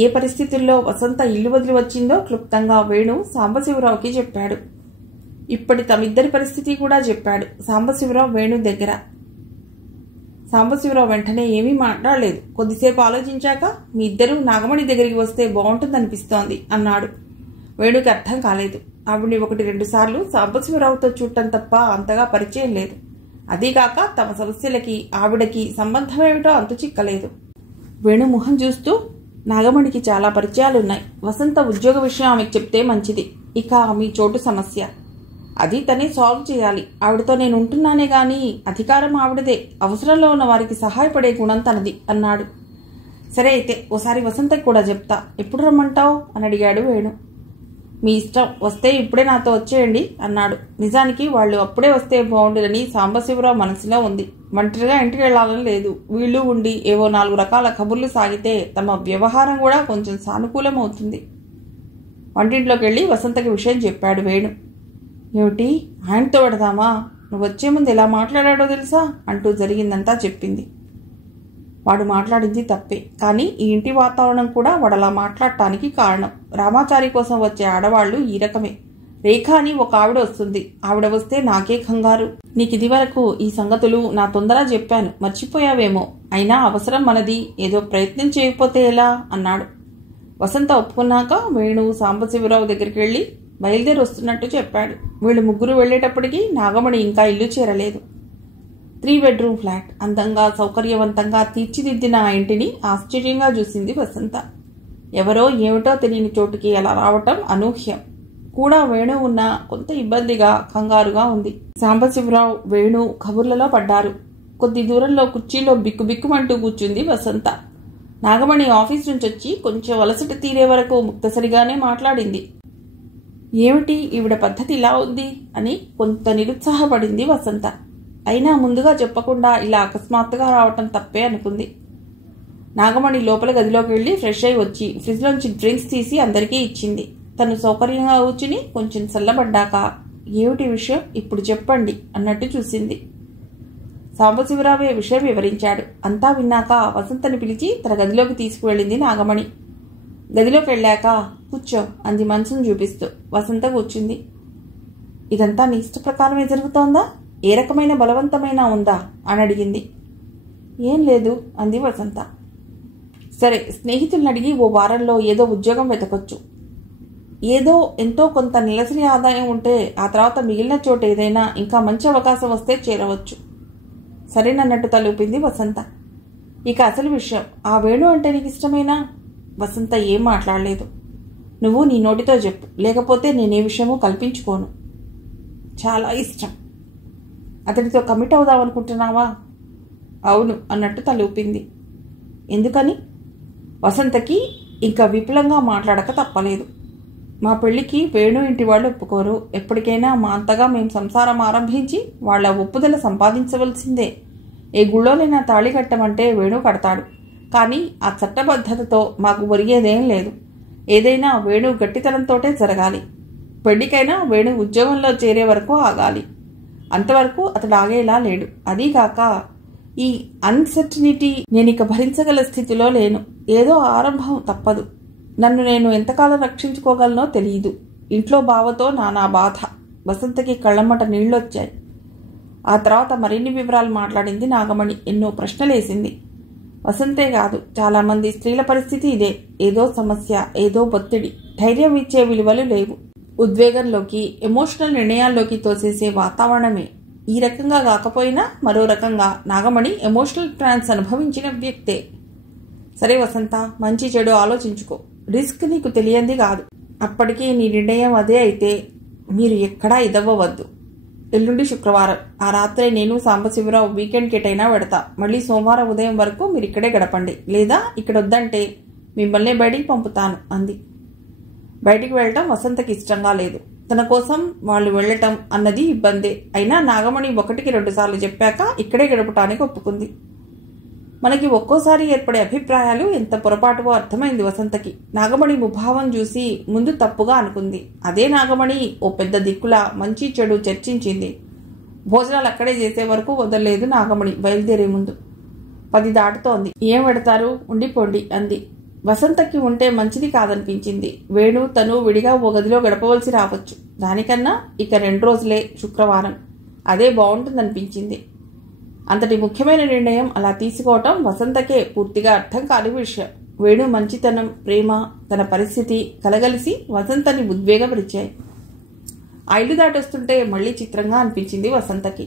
ఏ పరిస్థితుల్లో వసంత ఇల్లు వదిలి వచ్చిందో క్లుప్తంగా వేణు సాంబశివరావుకి చెప్పాడు. ఇప్పటి తమిద్దరి పరిస్థితి కూడా చెప్పాడు సాంబశివరావు వేణు దగ్గర. సాంబశివరావు వెంటనే ఏమీ మాట్లాడలేదు. కొద్దిసేపు ఆలోచించాక మీ ఇద్దరూ నాగమణి దగ్గరికి వస్తే బాగుంటుందనిపిస్తోంది అన్నాడు. వేణుకి అర్థం కాలేదు. ఆవిడ్ని 1-2 సార్లు సాంబశివరావుతో చూడటం తప్ప అంతగా పరిచయం లేదు. అదీగాక తమ సమస్యలకి ఆవిడకి సంబంధమేమిటో అంతు చిక్కలేదు. వేణు ముఖం చూస్తూ, నాగమణికి చాలా పరిచయాలున్నాయి. వసంత ఉద్యోగ విషయం ఆమెకు చెప్తే మంచిది. ఇక మీ చోటు సమస్య అది తనే సాల్వ్ చేయాలి. ఆవిడతో నేను ఉంటున్నానే గాని అధికారం ఆవిడదే. అవసరంలో ఉన్న వారికి సహాయపడే గుణం తనది అన్నాడు. సరే అయితే ఓసారి వసంతకి కూడా చెప్తా. ఎప్పుడు రమ్మంటావు అని అడిగాడు వేణు. మీ ఇష్టం, వస్తే ఇప్పుడే నాతో వచ్చేయండి అన్నాడు. నిజానికి వాళ్ళు అప్పుడే వస్తే బాగుండదని సాంబశివరావు మనసులో ఉంది. ఒంటరిగా ఇంటికి వెళ్లాలని లేదు. వీళ్ళు ఉండి ఏవో 4 రకాల కబుర్లు సాగితే తమ వ్యవహారం కూడా కొంచెం సానుకూలం అవుతుంది. వంటింట్లోకి వెళ్లి వసంతకి విషయం చెప్పాడు వేణు. ఏమిటి, ఆయనతో పెడదామా? నువ్వు వచ్చే ముందు ఎలా మాట్లాడాడో తెలుసా అంటూ జరిగిందంతా చెప్పింది. వాడు మాట్లాడింది తప్పే, కానీ ఈ ఇంటి వాతావరణం కూడా వాడలా మాట్లాడటానికి కారణం. రామాచారి కోసం వచ్చే ఆడవాళ్లు ఈ రకమే. రేఖ అని ఒక ఆవిడ వస్తుంది. ఆవిడ వస్తే నాకే కంగారు. నీకు ఇది వరకు ఈ సంగతులు నా తొందర చెప్పాను, మర్చిపోయావేమో. అయినా అవసరం మనది, ఏదో ప్రయత్నం చేయకపోతే ఎలా అన్నాడు. వసంత ఒప్పుకున్నాక వేణు సాంబశివరావు దగ్గరికి వెళ్లి బయలుదేరి వస్తున్నట్టు చెప్పాడు. వీళ్ళు ముగ్గురు వెళ్లేటప్పటికీ నాగమణి ఇంకా ఇల్లు చేరలేదు. 3 బెడ్రూమ్ ఫ్లాట్. అందంగా సౌకర్యవంతంగా తీర్చిదిద్దిన ఆ ఇంటిని ఆశ్చర్యంగా చూసింది వసంత. ఎవరో ఏమిటో తెలియని చోటుకి అలా రావటం అనూహ్యం. కూడా వేణు ఉన్న కొంత ఇబ్బందిగా కంగారుగా ఉంది. సాంబశివరావు వేణు కబుర్లలో పడ్డారు. కొద్ది దూరంలో కుర్చీలో బిక్కుబిక్కుమంటూ కూర్చుంది వసంత. నాగమణి ఆఫీస్ నుంచి వచ్చి కొంచెం అలసట తీరే వరకు ముక్తసరిగానే మాట్లాడింది. ఏమిటి ఈవిడ పద్ధతి ఇలా ఉంది అని కొంత నిరుత్సాహపడింది వసంత. అయినా ముందుగా చెప్పకుండా ఇలా అకస్మాత్తుగా రావటం తప్పే అనుకుంది. నాగమణి లోపల గదిలోకి వెళ్లి ఫ్రెష్ అయి వచ్చి ఫ్రిడ్జ్లోంచి డ్రింక్స్ తీసి అందరికీ ఇచ్చింది. తను సౌకర్యంగా కూర్చుని కొంచెం చల్లబడ్డాక ఏమిటి విషయం ఇప్పుడు చెప్పండి అన్నట్టు చూసింది. సాంబశివరావే విషయం వివరించాడు. అంతా విన్నాక వసంతని పిలిచి తన గదిలోకి తీసుకువెళ్ళింది నాగమణి. గదిలోకి వెళ్ళాక కూర్చో అంది మనసును చూపిస్తూ. వసంత కూర్చుంది. ఇదంతా నీ ఇష్ట ప్రకారమే జరుగుతోందా? ఏ రకమైన బలవంతమైనా ఉందా అని అడిగింది. ఏం లేదు అంది వసంత. సరే, స్నేహితుల్ని అడిగి ఓ వారంలో ఏదో ఉద్యోగం వెతకొచ్చు. ఏదో ఎంతో కొంత నెలసరి ఆదాయం ఉంటే ఆ తర్వాత మిగిలిన చోట ఏదైనా ఇంకా మంచి అవకాశం వస్తే చేరవచ్చు. సరేనన్నట్టు తలూపింది వసంత. ఇక అసలు విషయం, ఆ వేణు అంటే నీకు ఇష్టమేనా? వసంత ఏం మాట్లాడలేదు. నువ్వు నీ నోటితో చెప్పు, లేకపోతే నేనే విషయమూ కల్పించుకోను. చాలా ఇష్టం. అతడితో కమిట్ అవుదామనుకుంటున్నావా? అవును అన్నట్టు తలూపింది. ఎందుకని? వసంతకి ఇంకా విపులంగా మాట్లాడక తప్పలేదు. మా పెళ్లికి వేణు ఇంటి వాళ్ళు ఒప్పుకోరు. ఎప్పటికైనా మా అంతగా మేం సంసారం ఆరంభించి వాళ్ల ఒప్పుదల సంపాదించవలసిందే. ఏ గుళ్ళోనైనా తాళి కట్టమంటే వేణు కడతాడు. కానీ ఆ చట్టబద్ధతతో మాకు ఒరిగేదేం లేదు. ఏదైనా వేణు గట్టితనంతోటే జరగాలి. పెళ్లికైనా వేణు ఉద్యోగంలో చేరే వరకు ఆగాలి. అంతవరకు అతడు ఆగేలా లేడు. అదీగాక ఈ అన్సర్టనిటీ నేనిక భరించగల స్థితిలో లేను. ఏదో ఆరంభం తప్పదు. నన్ను నేను ఎంతకాలం రక్షించుకోగలనో తెలియదు. ఇంట్లో బావతో నానా బాధ. వసంతకి కళ్ళమ్మట నీళ్లొచ్చాయి. ఆ తర్వాత మరిన్ని వివరాలు మాట్లాడింది నాగమణి. ఎన్నో ప్రశ్నలేసింది. వసంతే కాదు, చాలామంది స్త్రీల పరిస్థితి ఇదే. ఏదో సమస్య, ఏదో ఒత్తిడి, ధైర్యం ఇచ్చే విలువలు లేవు. ఉద్వేగంలోకి, ఎమోషనల్ నిర్ణయాల్లోకి తోసేసే వాతావరణమే. ఈ రకంగా కాకపోయినా మరో రకంగా నాగమణి ఎమోషనల్ ట్రాన్స్ అనుభవించిన వ్యక్తే. సరే వసంత, మంచి చెడు ఆలోచించుకో. రిస్క్ నీకు తెలియంది కాదు. అప్పటికీ నీ నిర్ణయం అదే అయితే మీరు ఎక్కడా ఇదవ్వవద్దు. ఎల్లుండి శుక్రవారం. ఆ రాత్రే నేను సాంబశివరావు వీకెండ్ కెటైనా పెడతా. మళ్ళీ సోమవారం ఉదయం వరకు మీరు ఇక్కడే గడపండి. లేదా ఇక్కడ వద్దంటే మిమ్మల్ని బయటికి పంపుతాను అంది. బయటికి వెళ్ళటం వసంతకి ఇష్టంగా లేదు. తన కోసం వాళ్ళు వెళ్లటం అన్నది ఇబ్బందే. అయినా నాగమణి 1-2 సార్లు చెప్పాక ఇక్కడే గడపటానికి ఒప్పుకుంది. మనకి ఒక్కోసారి ఏర్పడే అభిప్రాయాలు ఎంత పొరపాటువో అర్థమైంది వసంతకి. నాగమణి ముభావం చూసి ముందు తప్పుగా అనుకుంది. అదే నాగమణి ఓ పెద్ద దిక్కులా మంచి చెడు చర్చించింది. భోజనాలు అక్కడే చేసే వరకు వదలలేదు నాగమణి. బయలుదేరే ముందు 10 దాటుతోంది. ఏం పెడతారు? ఉండిపోండి అంది. వసంతకి ఉంటే మంచిది కాదనిపించింది. వేణు తను విడిగా ఓ గదిలో గడపవలసి రావచ్చు. దానికన్నా ఇక 2 రోజులే, శుక్రవారం, అదే బాగుంటుందనిపించింది. అంతటి ముఖ్యమైన నిర్ణయం అలా తీసుకోవటం వసంతకే పూర్తిగా అర్థం కాని విషయం. వేణు మంచితనం, ప్రేమ, తన పరిస్థితి కలగలిసి వసంతని ఉద్వేగపరిచాయి. ఆ ఇల్లు దాటొస్తుంటే మళ్లీ చిత్రంగా అనిపించింది వసంతకి.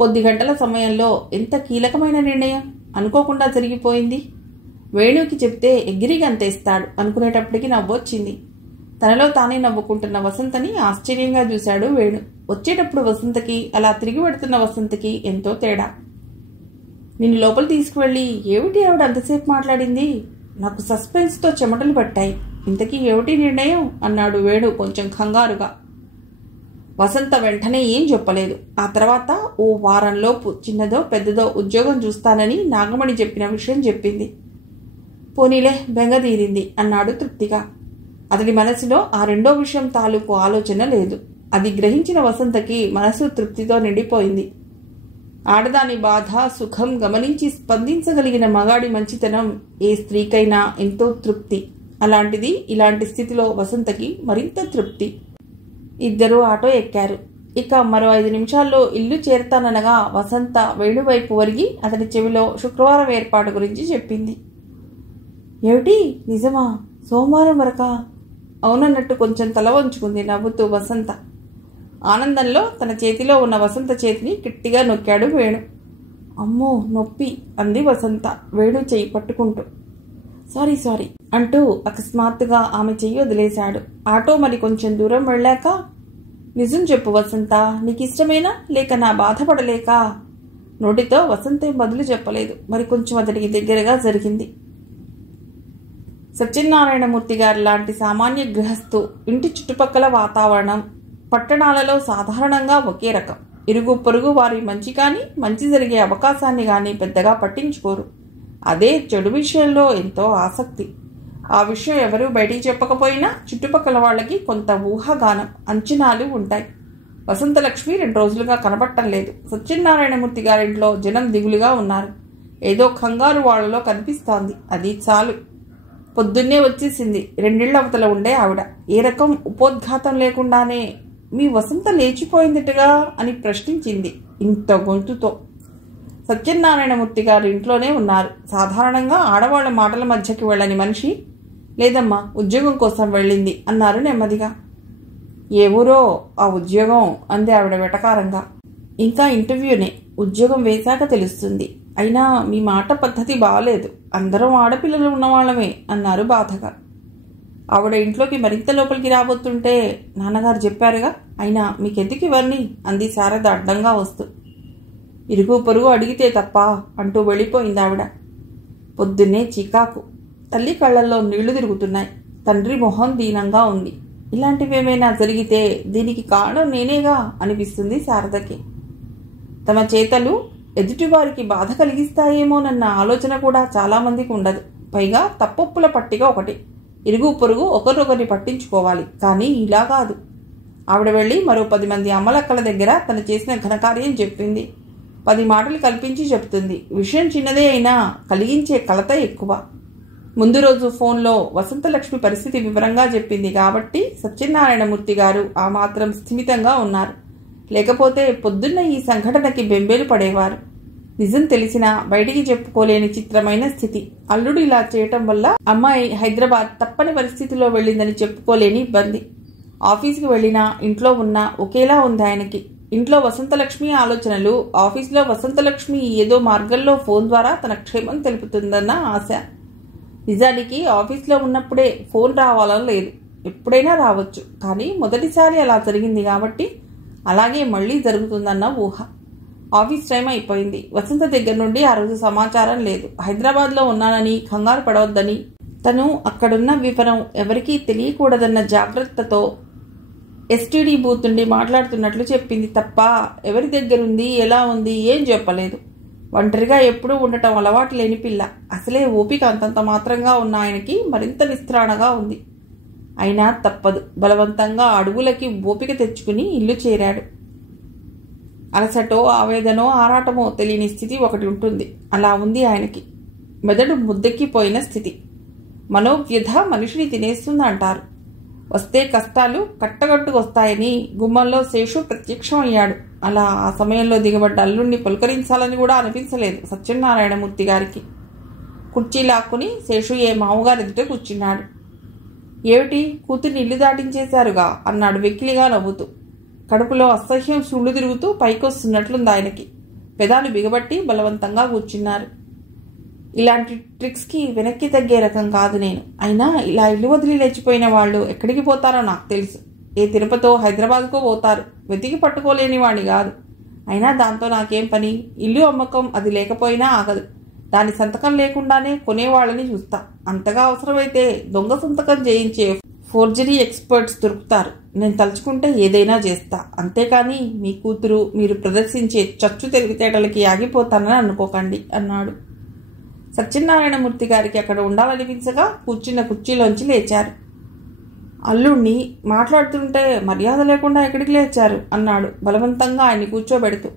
కొద్ది గంటల సమయంలో ఎంత కీలకమైన నిర్ణయం అనుకోకుండా జరిగిపోయింది. వేణుకి చెప్తే ఎగిరిగా అంతేస్తాడు అనుకునేటప్పటికి నవ్వొచ్చింది. తనలో తానే నవ్వుకుంటున్న వసంతని ఆశ్చర్యంగా చూశాడు వేణు. వచ్చేటప్పుడు వసంతకి, అలా తిరిగి పెడుతున్న వసంతకి ఎంతో తేడా. నిన్ను లోపల తీసుకువెళ్ళి ఏమిటి ఆవిడ అంతసేపు మాట్లాడింది? నాకు సస్పెన్స్తో చెమటలు పట్టాయి. ఇంతకీ ఏమిటి నిర్ణయం అన్నాడు వేణు కొంచెం కంగారుగా. వసంత వెంటనే ఏం చెప్పలేదు. ఆ తర్వాత ఓ వారంలోపు చిన్నదో పెద్దదో ఉద్యోగం చూస్తానని నాగమణి చెప్పిన విషయం చెప్పింది. పోనీలే, బెంగదీరింది అన్నాడు తృప్తిగా. అతడి మనసులో ఆ రెండో విషయం తాలూకు ఆలోచన లేదు. అది గ్రహించిన వసంతకి మనసు తృప్తితో నిండిపోయింది. ఆడదాని బాధ, సుఖం గమనించి స్పందించగలిగిన మగాడి మంచితనం ఏ స్త్రీకైనా ఎంతో తృప్తి. అలాంటిది ఇలాంటి స్థితిలో వసంతకి మరింత తృప్తి. ఇద్దరూ ఆటో ఎక్కారు. ఇక మరో 5 నిమిషాల్లో ఇల్లు చేరతాననగా వసంత వేణువైపు ఒరిగి అతడి చెవిలో శుక్రవారం ఏర్పాటు గురించి చెప్పింది. ఏమిటి, నిజమా? సోమవారం వరకా? అవునన్నట్టు కొంచెం తల వంచుకుంది నవ్వుతూ వసంత. ఆనందంలో తన చేతిలో ఉన్న వసంత చేతిని గట్టిగా నొక్కాడు వేణు. అమ్మో, నొప్పి అంది వసంత వేణు చెయ్యి పట్టుకుంటూ. సారీ అంటూ అకస్మాత్తుగా ఆమె చెయ్యి వదిలేశాడు. ఆటో మరి కొంచెం దూరం వెళ్ళాక, నిజం చెప్పు వసంత, నీకిష్టమేనా లేక నా బాధపడలేక? నోటితో వసంత బదులు చెప్పలేదు. మరి కొంచెం అతనికి దగ్గరగా జరిగింది. సత్యనారాయణమూర్తి గారి లాంటి సామాన్య గృహస్థు ఇంటి చుట్టుపక్కల వాతావరణం పట్టణాలలో సాధారణంగా ఒకే రకం. ఇరుగు పొరుగు వారి మంచి కానీ, మంచి జరిగే అవకాశాన్ని కానీ పెద్దగా పట్టించుకోరు. అదే చెడు విషయంలో ఎంతో ఆసక్తి. ఆ విషయం ఎవరూ బయటికి చెప్పకపోయినా చుట్టుపక్కల వాళ్ళకి కొంత ఊహాగానం, అంచనాలు ఉంటాయి. వసంతలక్ష్మి 2 రోజులుగా కనబడటం లేదు. సత్యనారాయణమూర్తి గారింట్లో జనం దిగులుగా ఉన్నారు. ఏదో కంగారు వాళ్లలో కనిపిస్తోంది. అది చాలు. పొద్దున్నే వచ్చేసింది 2 ఇళ్ల అవతల ఉండే ఆవిడ. ఏ రకం ఉపోద్ఘాతం లేకుండానే మీ వసంత లేచిపోయిందిటగా అని ప్రశ్నించింది ఇంత గొంతుతో. సత్యనారాయణమూర్తి గారు ఇంట్లోనే ఉన్నారు. సాధారణంగా ఆడవాళ్ల మాటల మధ్యకి వెళ్ళని మనిషి, లేదమ్మా, ఉద్యోగం కోసం వెళ్ళింది అన్నారు నెమ్మదిగా. ఏ ఊరో ఆ ఉద్యోగం అంది ఆవిడ వెటకారంగా. ఇంకా ఇంటర్వ్యూనే, ఉద్యోగం వేశాక తెలుస్తుంది. అయినా మీ మాట పద్ధతి బాగలేదు. అందరం ఆడపిల్లలు ఉన్నవాళ్లమే అన్నారు బాధగా. ఆవిడ ఇంట్లోకి మరింత లోపలికి రాబోతుంటే, నాన్నగారు చెప్పారుగా, అయినా మీకెందుకు ఇవన్నీ అంది శారద అడ్డంగా వస్తూ. ఇరుగు పొరుగు అడిగితే తప్ప అంటూ వెళ్ళిపోయింది ఆవిడ. పొద్దున్నే చికాకు. తల్లి కళ్లల్లో నీళ్లు తిరుగుతున్నాయి. తండ్రి మొహం దీనంగా ఉంది. ఇలాంటివేమైనా జరిగితే దీనికి కారణం నేనేగా అనిపిస్తుంది శారదకి. తమ చేతలు ఎదుటివారికి బాధ కలిగిస్తాయేమోనన్న ఆలోచన కూడా చాలామందికి ఉండదు. పైగా తప్పొప్పుల పట్టిక ఒకటి. ఇరుగు పొరుగు ఒకరొకరిని పట్టించుకోవాలి. కానీ ఇలా కాదు. ఆవిడ వెళ్ళి మరో 10 మంది అమ్మలక్కల దగ్గర తను చేసిన ఘనకార్యం చెప్పింది. 10 మాటలు కల్పించి చెప్తుంది. విషయం చిన్నదే అయినా కలిగించే కలత ఎక్కువ. ముందు రోజు ఫోన్లో వసంతలక్ష్మి పరిస్థితి వివరంగా చెప్పింది కాబట్టి సత్యనారాయణమూర్తి గారు ఆ మాత్రం స్థిమితంగా ఉన్నారు. లేకపోతే పొద్దున్న ఈ సంఘటనకి బెంబేలు పడేవారు. నిజం తెలిసినా బయటికి చెప్పుకోలేని చిత్రమైన స్థితి. అల్లుడు ఇలా చేయటం వల్ల అమ్మాయి హైదరాబాద్ తప్పని పరిస్థితిలో వెళ్ళిందని చెప్పుకోలేని ఇబ్బంది. ఆఫీస్కి వెళ్ళినా ఇంట్లో ఉన్నా ఒకేలా ఉంది ఆయనకి. ఇంట్లో వసంతలక్ష్మి ఆలోచనలు, ఆఫీసులో వసంతలక్ష్మి ఏదో మార్గంలో ఫోన్ ద్వారా తన క్షేమం తెలుపుతుందన్న ఆశ. నిజానికి ఆఫీస్లో ఉన్నప్పుడే ఫోన్ రావాలని లేదు. ఎప్పుడైనా రావచ్చు. కానీ మొదటిసారి అలా జరిగింది కాబట్టి అలాగే మళ్లీ జరుగుతుందన్న ఊహ. ఆఫీస్ టైం అయిపోయింది. వసంత దగ్గర నుండి ఆ రోజు సమాచారం లేదు. హైదరాబాద్లో ఉన్నానని, కంగారు పడవద్దని, తను అక్కడున్న వివరం ఎవరికీ తెలియకూడదన్న జాగ్రత్తతో ఎస్టీడీ బూత్ నుండి మాట్లాడుతున్నట్లు చెప్పింది తప్ప ఎవరి దగ్గరుంది, ఎలా ఉంది ఏం చెప్పలేదు. ఒంటరిగా ఎప్పుడూ ఉండటం అలవాటు లేని పిల్ల. అసలే ఓపిక అంతంత మాత్రంగా ఉన్న ఆయనకి మరింత నిస్త్రాణగా ఉంది. అయినా తప్పదు. బలవంతంగా అడుగులకి ఓపిక తెచ్చుకుని ఇల్లు చేరాడు. అలసటో, ఆవేదనో, ఆరాటమో తెలియని స్థితి ఒకటి ఉంటుంది. అలా ఉంది ఆయనకి. మెదడు ముద్దెక్కిపోయిన స్థితి. మనోవ్యధ మనిషిని తినేస్తుందంటారు. వస్తే కష్టాలు కట్టగట్టుకొస్తాయని గుమ్మంలో శేషు ప్రత్యక్షమయ్యాడు. అలా ఆ సమయంలో దిగబడ్డ అల్లుణ్ణి పలుకరించాలని కూడా అనిపించలేదు సత్యనారాయణమూర్తి గారికి. కుర్చీ లాక్కుని శేషు ఏ మామగారి ఎదుట కూర్చున్నాడు. ఏమిటి, కూతుర్ని ఇల్లు దాటించేశారుగా అన్నాడు వెకిలిగా నవ్వుతూ. కడుపులో అసహ్యం సుళ్ళు తిరుగుతూ పైకొస్తున్నట్లుంది ఆయనకి. పెదాలు బిగబట్టి బలవంతంగా కూర్చున్నారు. ఇలాంటి ట్రిక్స్కి వెనక్కి తగ్గే రకం కాదు నేను. అయినా ఇలా ఇల్లు వదిలి లేచిపోయిన వాళ్ళు ఎక్కడికి పోతారో నాకు తెలుసు. ఏ తిరుపతో హైదరాబాద్కో పోతారు. వెతికి పట్టుకోలేని వాడిని కాదు. అయినా దాంతో నాకేం పని? ఇల్లు అమ్మకం అది లేకపోయినా ఆగదు. దాని సంతకం లేకుండానే కొనేవాళ్ళని చూస్తా. అంతగా అవసరమైతే దొంగ సంతకం చేయించే ఫోర్జరీ ఎక్స్పర్ట్స్ దొరుకుతారు. నేను తలుచుకుంటే ఏదైనా చేస్తా. అంతేకాని మీ కూతురు మీరు ప్రదర్శించే చచ్చు తెలివితేటలకి ఆగిపోతానని అనుకోకండి అన్నాడు. సత్యనారాయణమూర్తి గారికి అక్కడ ఉండాలనిపించగా కూర్చున్న కుర్చీలోంచి లేచారు. అల్లుణ్ణి మాట్లాడుతుంటే మర్యాద లేకుండా ఎక్కడికి లేచారు అన్నాడు బలవంతంగా ఆయన్ని కూర్చోబెడుతూ.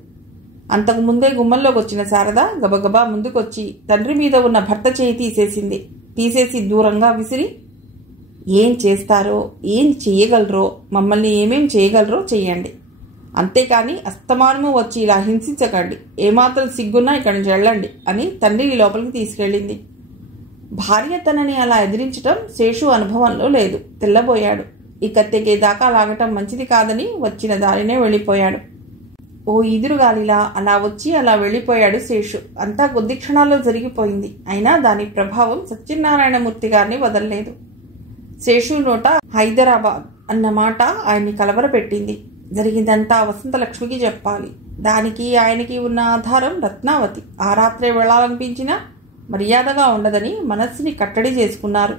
అంతకు ముందే గుమ్మంలోకి వచ్చిన శారద గబగబా ముందుకొచ్చి తండ్రి మీద ఉన్న భర్త చేయి తీసేసి దూరంగా విసిరి, ఏం చేస్తారో ఏం చేయగలరో, మమ్మల్ని ఏమేం చేయగలరో చెయ్యండి. అంతేకాని అస్తమానము వచ్చి ఇలా హింసించకండి. ఏమాత్రం సిగ్గున్నా ఇక్కడి నుంచి వెళ్ళండి అని తండ్రిని లోపలికి తీసుకెళ్ళింది. భార్య తనని అలా ఎదిరించటం శేషు అనుభవంలో లేదు. తెల్లబోయాడు. ఇక తెగేదాకా లాగటం మంచిది కాదని వచ్చిన దారినే వెళ్ళిపోయాడు. ఓ ఈదురుగాలిలా అలా వచ్చి అలా వెళ్ళిపోయాడు శేషు. అంతా కొద్ది క్షణాల్లో జరిగిపోయింది. అయినా దాని ప్రభావం సత్యనారాయణమూర్తి గారిని వదలలేదు. శేషు నోట హైదరాబాద్ అన్న మాట ఆయన్ని కలవరపెట్టింది. జరిగిందంతా వసంతలక్ష్మికి చెప్పాలి. దానికి ఆయనకి ఉన్న ఆధారం రత్నావతి. ఆ రాత్రే వెళ్లాలనిపించినా మర్యాదగా ఉండదని మనస్సుని కట్టడి చేసుకున్నారు.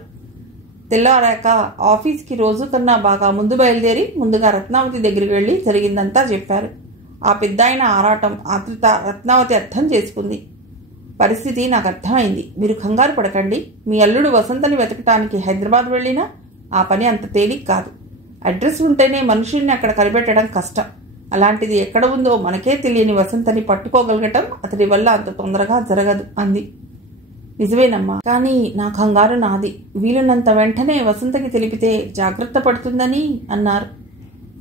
తెల్లవారాక ఆఫీస్కి రోజు కన్నా బాగా ముందు బయలుదేరి ముందుగా రత్నావతి దగ్గరికి వెళ్ళి జరిగిందంతా చెప్పారు. ఆ పెద్దాయన ఆరాటం, ఆతృత రత్నావతి అర్థం చేసుకుంది. పరిస్థితి నాకు అర్థమైంది. మీరు కంగారు పడకండి. మీ అల్లుడు వసంతని వెతకటానికి హైదరాబాద్ వెళ్ళినా ఆ పని అంత తేలిక కాదు. అడ్రస్ ఉంటేనే మనుషుల్ని అక్కడ కనిపెట్టడం కష్టం. అలాంటిది ఎక్కడ ఉందో మనకే తెలియని వసంతని పట్టుకోగలగటం అతడి వల్ల అంత తొందరగా జరగదు అంది. నిజమేనమ్మా, కానీ నా కంగారు నాది. వీలున్నంత వెంటనే వసంతకి తెలిపితే జాగ్రత్త పడుతుందని అన్నారు.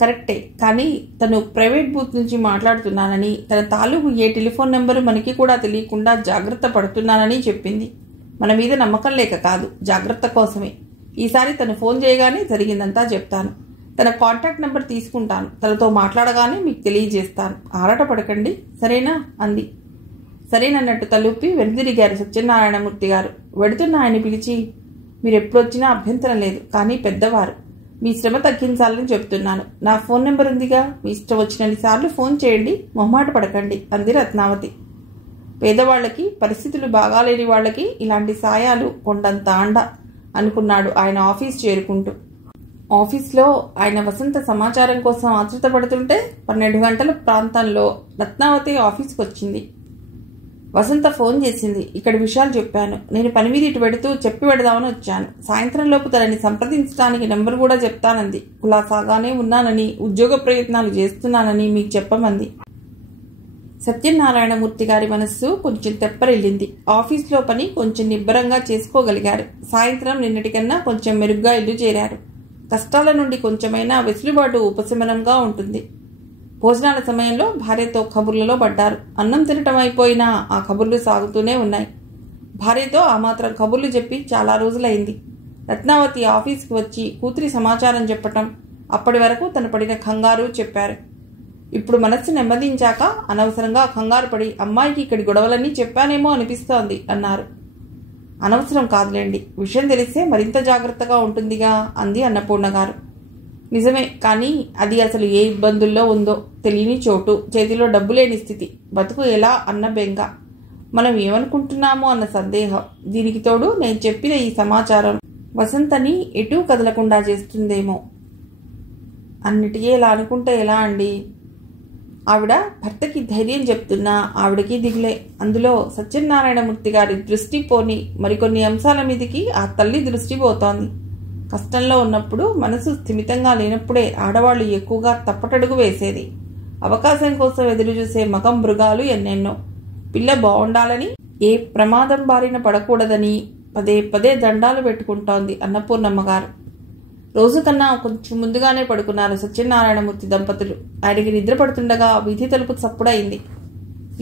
కరెక్టే, కానీ తను ప్రైవేట్ బూత్ నుంచి మాట్లాడుతున్నానని, తన తాలూకు ఏ టెలిఫోన్ నెంబరు మనకి కూడా తెలియకుండా జాగ్రత్త పడుతున్నానని చెప్పింది. మన మీద నమ్మకం లేక కాదు, జాగ్రత్త కోసమే. ఈసారి తను ఫోన్ చేయగానే జరిగిందంతా చెప్తాను. తన కాంటాక్ట్ నెంబర్ తీసుకుంటాను. తనతో మాట్లాడగానే మీకు తెలియజేస్తాను. ఆరాట పడకండి, సరేనా అంది. సరేనన్నట్టు తలూపి వెనుదిరిగారు సత్యనారాయణమూర్తి గారు. వెడుతున్న ఆయన పిలిచి, మీరెప్పుడొచ్చినా అభ్యంతరం లేదు, కానీ పెద్దవారు, మీ శ్రమ తగ్గించాలని చెప్తున్నాను. నా ఫోన్ నెంబర్ ఉందిగా, మీ ఇష్టం వచ్చినన్ని సార్లు ఫోన్ చేయండి, మొహమాట పడకండి అంది రత్నావతి. పేదవాళ్లకి, పరిస్థితులు బాగాలేని వాళ్ళకి ఇలాంటి సాయాలు కొండంత అండ అనుకున్నాడు ఆయన ఆఫీస్ చేరుకుంటూ. ఆఫీస్లో ఆయన వసంత సమాచారం కోసం ఆతృత పడుతుంటే 12 గంటల ప్రాంతంలో రత్నావతి ఆఫీస్కి వచ్చింది. వసంత ఫోన్ చేసింది. ఇక్కడ విషయాలు చెప్పాను. నేను పని మీద ఇటు పెడుతూ చెప్పి పెడదామని వచ్చాను. సాయంత్రంలోపు తనని సంప్రదించడానికి నెంబర్ కూడా చెప్తానంది. కులాసాగానే ఉన్నానని, ఉద్యోగ ప్రయత్నాలు చేస్తున్నానని మీకు చెప్పమంది. సత్యనారాయణమూర్తి గారి మనస్సు కొంచెం తెప్పరిల్లింది. ఆఫీస్లో పని కొంచెం నిబ్బరంగా చేసుకోగలిగారు. సాయంత్రం నిన్నటికన్నా కొంచెం మెరుగ్గా ఇల్లు చేరారు. కష్టాల నుండి కొంచెమైనా వెసులుబాటు ఉపశమనంగా ఉంటుంది. భోజనాల సమయంలో భార్యతో కబుర్లలో పడ్డారు. అన్నం తినటం అయిపోయినా ఆ కబుర్లు సాగుతూనే ఉన్నాయి. భార్యతో ఆ మాత్రం కబుర్లు చెప్పి చాలా రోజులైంది. రత్నావతి ఆఫీస్కి వచ్చి కూతురి సమాచారం చెప్పటం, అప్పటి వరకు తను పడిన కంగారు చెప్పారు. ఇప్పుడు మనస్సు నెమ్మదించాక అనవసరంగా కంగారు పడి అమ్మాయికి ఇక్కడి గొడవలన్నీ చెప్పానేమో అనిపిస్తోంది అన్నారు. అనవసరం కాదులేండి, విషయం తెలిస్తే మరింత జాగ్రత్తగా ఉంటుందిగా అంది అన్నపూర్ణ గారు. నిజమే, కానీ అది అసలు ఏ ఇబ్బందుల్లో ఉందో తెలియని చోటు, చేతిలో డబ్బు లేని స్థితి, బతుకు ఎలా అన్న బెంగ, మనం ఏమనుకుంటున్నామో అన్న సందేహం. దీనికి తోడు నేను చెప్పిన ఈ సమాచారం వసంతని ఎటూ కదలకుండా చేస్తుందేమో. అన్నిటికీ ఇలా అనుకుంటే ఎలా అండి? ఆవిడ భర్తకి ధైర్యం చెప్తున్నా ఆవిడకి దిగులే. అందులో సత్యనారాయణమూర్తి గారి దృష్టి పోని మరికొన్ని అంశాల మీదకి ఆ తల్లి దృష్టి పోతోంది. కష్టంలో ఉన్నప్పుడు, మనసు స్థిమితంగా లేనప్పుడే ఆడవాళ్లు ఎక్కువగా తప్పటడుగు వేసేది. అవకాశం కోసం ఎదురు చూసే మగం మృగాలు ఎన్నెన్నో. పిల్ల బాగుండాలని, ఏ ప్రమాదం బారిన పడకూడదని, పదే పదే దండాలు పెట్టుకుంటోంది అన్నపూర్ణమ్మగారు. రోజు కన్నా కొంచెం ముందుగానే పడుకున్నారు సత్యనారాయణమూర్తి దంపతులు. ఆయనకి నిద్ర పడుతుండగా వీధి తలుపు చప్పుడైంది.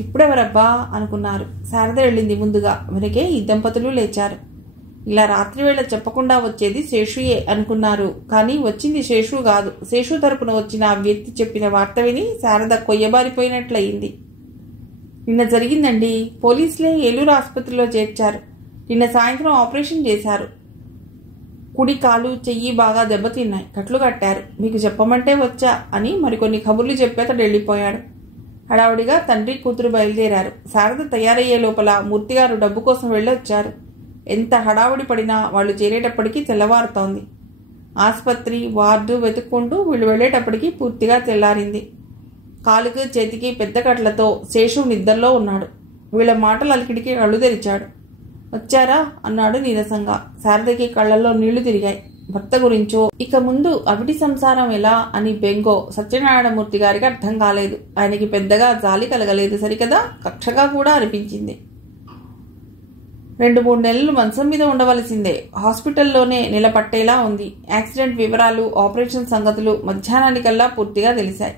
ఇప్పుడెవరబ్బా అనుకున్నారు. శారద వెళ్ళింది ముందుగా. వెనకే ఈ దంపతులు లేచారు. ఇలా రాత్రివేళ చెప్పకుండా వచ్చేది శేషుయే అనుకున్నారు. కానీ వచ్చింది శేషు కాదు. శేషు తరపున వచ్చిన ఆ వ్యక్తి చెప్పిన వార్త విని శారద కొయ్యబారిపోయినట్లయింది. నిన్న జరిగిందండి. పోలీసులే ఏలూరు ఆసుపత్రిలో చేర్చారు. నిన్న సాయంత్రం ఆపరేషన్ చేశారు. కుడి కాలు చెయ్యి బాగా దెబ్బతిన్నాయి. కట్లు కట్టారు. మీకు చెప్పమంటే వచ్చా అని మరికొన్ని కబుర్లు చెప్పి అతడు వెళ్ళిపోయాడు. హడావుడిగా తండ్రి కూతురు బయలుదేరారు. శారద తయారయ్యే లోపల మూర్తిగారు డబ్బు కోసం వెళ్ళొచ్చారు. ఎంత హడావుడి పడినా వాళ్ళు చేరేటప్పటికీ తెల్లవారుతోంది. ఆసుపత్రి వార్డు వెతుక్కుంటూ వీళ్ళు వెళ్లేటప్పటికీ పూర్తిగా తెల్లారింది. కాలుకి చేతికి పెద్ద కట్లతో శేషు నిద్రలో ఉన్నాడు. వీళ్ళ మాటలు అలికిడికి కళ్ళు తెరిచాడు. వచ్చారా అన్నాడు నీరసంగా. శారదకి కళ్లలో నీళ్లు తిరిగాయి. భర్త గురించో ఇక ముందు అవిటి సంసారం ఎలా అని బెంగో సత్యనారాయణమూర్తి గారికి అర్థం కాలేదు. ఆయనకి పెద్దగా జాలి కలగలేదు సరికదా, కక్షగా కూడా అనిపించింది. 2-3 నెలలు మంచం మీద ఉండవలసిందే. హాస్పిటల్లోనే నిలబట్టేలా ఉంది. యాక్సిడెంట్ వివరాలు, ఆపరేషన్ సంగతులు మధ్యాహ్నానికల్లా పూర్తిగా తెలిశాయి.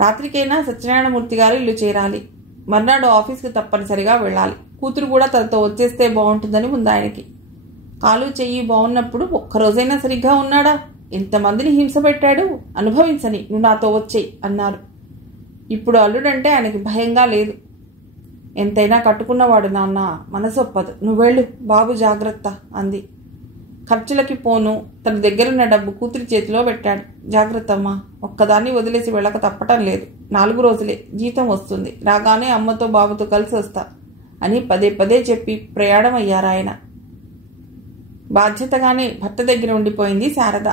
రాత్రికైనా సత్యనారాయణమూర్తి గారు ఇల్లు చేరాలి. మర్నాడు ఆఫీస్కి తప్పనిసరిగా వెళ్ళాలి. కూతురు కూడా తనతో వచ్చేస్తే బాగుంటుందని ఉంది ఆయనకి. కాలు చెయ్యి బాగున్నప్పుడు ఒక్కరోజైనా సరిగ్గా ఉన్నాడా? ఎంతమందిని హింస పెట్టాడు? అనుభవించని, నువ్వు నాతో వచ్చేయి అన్నారు. ఇప్పుడు అల్లుడంటే ఆయనకి భయంగా లేదు. ఎంతైనా కట్టుకున్నవాడు నాన్న, మనసొప్పదు. నువ్వెళ్ళు బాబు, జాగ్రత్త అంది. ఖర్చులకి పోను. తన దగ్గరున్న డబ్బు కూతురి చేతిలో పెట్టాడు. జాగ్రత్తమ్మా, ఒక్కదాన్ని వదిలేసి వెళ్ళక తప్పటం లేదు. 4 రోజులే, జీతం వస్తుంది. రాగానే అమ్మతో బాబుతో కలిసి వస్తా అని పదే పదే చెప్పి ప్రయాణం అయ్యారాయన. బాధ్యతగానే భర్త దగ్గర ఉండిపోయింది శారద.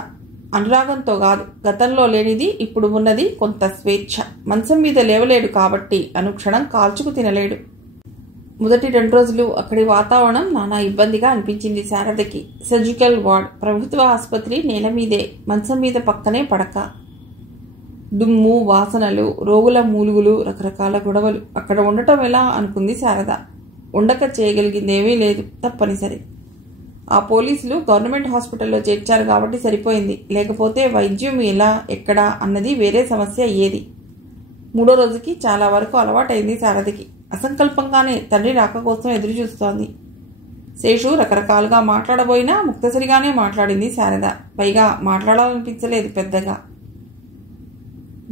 అనురాగంతో కాదు, గతంలో లేనిది ఇప్పుడు ఉన్నది కొంత స్వేచ్ఛ. మంచం మీద లేవలేడు కాబట్టి అనుక్షణం కాల్చుకు తినలేడు. మొదటి 2 రోజులు అక్కడి వాతావరణం నానా ఇబ్బందిగా అనిపించింది శారదకి. సర్జికల్ వార్డ్, ప్రభుత్వ ఆసుపత్రి, నేల మీదే, మంచం మీద పక్కనే పడక. దుమ్ము, వాసనలు, రోగుల మూలుగులు, రకరకాల గొడవలు. అక్కడ ఉండటం ఎలా అనుకుంది శారద. ఉండక చేయగలిగిందేమీ లేదు, తప్పనిసరి. ఆ పోలీసులు గవర్నమెంట్ హాస్పిటల్లో చేర్చారు కాబట్టి సరిపోయింది. లేకపోతే వైద్యం ఎలా, ఎక్కడా అన్నది వేరే సమస్య అయ్యేది. 3వ రోజుకి చాలా వరకు అలవాటైంది శారదకి. అసంకల్పంగానే తండ్రి రాక కోసం ఎదురు చూస్తోంది. శేషు రకరకాలుగా మాట్లాడబోయినా ముక్తసరిగానే మాట్లాడింది శారద. పైగా మాట్లాడాలనిపించలేదు పెద్దగా.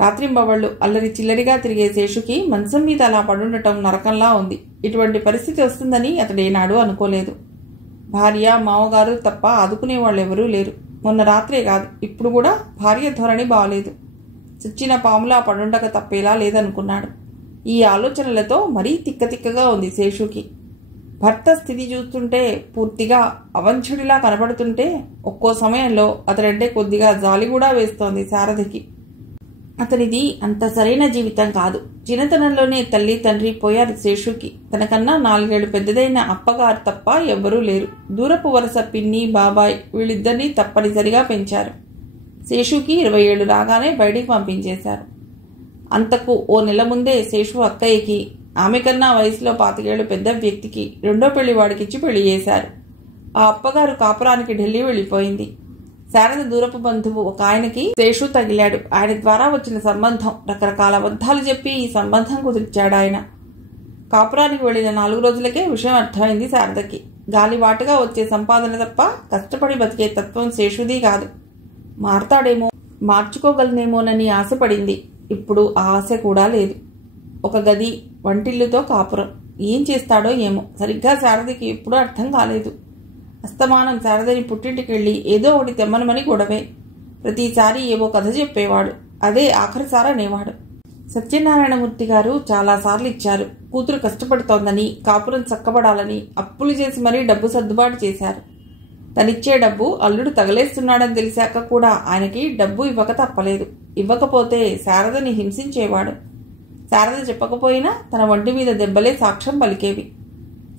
రాత్రింబవళ్లు అల్లరి చిల్లరిగా తిరిగే శేషుకి మంచం మీద అలా పడుండటం నరకంలా ఉంది. ఇటువంటి పరిస్థితి వస్తుందని అతడేనాడు అనుకోలేదు. భార్య, మామగారు తప్ప ఆదుకునే వాళ్ళెవరూ లేరు. మొన్న రాత్రే కాదు, ఇప్పుడు కూడా భార్య ధోరణి బాగలేదు. చచ్చిన పాములా పడుండక తప్పేలా లేదనుకున్నాడు. ఈ ఆలోచనలతో మరీ తిక్కతిక్కగా ఉంది శేషుకి. భర్త స్థితి చూస్తుంటే పూర్తిగా అవంఛుడిలా కనబడుతుంటే ఒక్కో సమయంలో అతడంటే కొద్దిగా జాలి కూడా వేస్తోంది శారదకి. అతనిది అంత సరైన జీవితం కాదు. చిన్నతనంలోనే తల్లి తండ్రి పోయారు శేషుకి. తనకన్నా 4 ఏళ్లు పెద్దదైన అప్పగారు తప్ప ఎవ్వరూ లేరు. దూరపు వరుస పిన్ని, బాబాయ్ వీళ్ళిద్దరినీ తప్పనిసరిగా పెంచారు. శేషుకి 20 ఏళ్లు రాగానే బయటికి పంపించేశారు. అంతకు ఓ నెల ముందే శేషు అక్కయ్యకి, ఆమె కన్నా వయసులో 25 ఏళ్లు పెద్ద వ్యక్తికి 2వ పెళ్లి వాడికిచ్చి పెళ్లి చేశారు. ఆ అప్పగారు కాపురానికి ఢిల్లీ వెళ్ళిపోయింది. శారద దూరపు బంధువు ఒక ఆయనకి శేషు తగిలాడు. ఆయన ద్వారా వచ్చిన సంబంధం. రకరకాల అబద్ధాలు చెప్పి ఈ సంబంధం కుదిర్చాడు ఆయన. కాపురానికి వెళ్లిన 4 రోజులకే విషయం అర్థమైంది శారదకి. గాలివాటుగా వచ్చే సంపాదన తప్ప కష్టపడి బతికే తత్వం శేషుది కాదు. మారతాడేమో, మార్చుకోగలనేమోనని ఆశపడింది. ఇప్పుడు ఆ ఆశ కూడా లేదు. ఒక గది, వంటిల్లుతో కాపురం. ఏం చేస్తాడో ఏమో సరిగ్గా శారదకి ఎప్పుడూ అర్థం కాలేదు. అస్తమానం శారదని పుట్టింటికి వెళ్ళి ఏదో ఒకటి తెమ్మనమని గొడవే. ప్రతిసారి ఏవో కథ చెప్పేవాడు. అదే ఆఖరిసారి అనేవాడు. సత్యనారాయణమూర్తి గారు చాలాసార్లు ఇచ్చారు. కూతురు కష్టపడుతోందని, కాపురం చక్కబడాలని అప్పులు చేసి మరీ డబ్బు సర్దుబాటు చేశారు. తనిచ్చే డబ్బు అల్లుడు తగలేస్తున్నాడని తెలిసాక కూడా ఆయనకి డబ్బు ఇవ్వక తప్పలేదు. ఇవ్వకపోతే శారదని హింసించేవాడు. శారద చెప్పకపోయినా తన ఒంటి మీద దెబ్బలే సాక్ష్యం పలికేవి.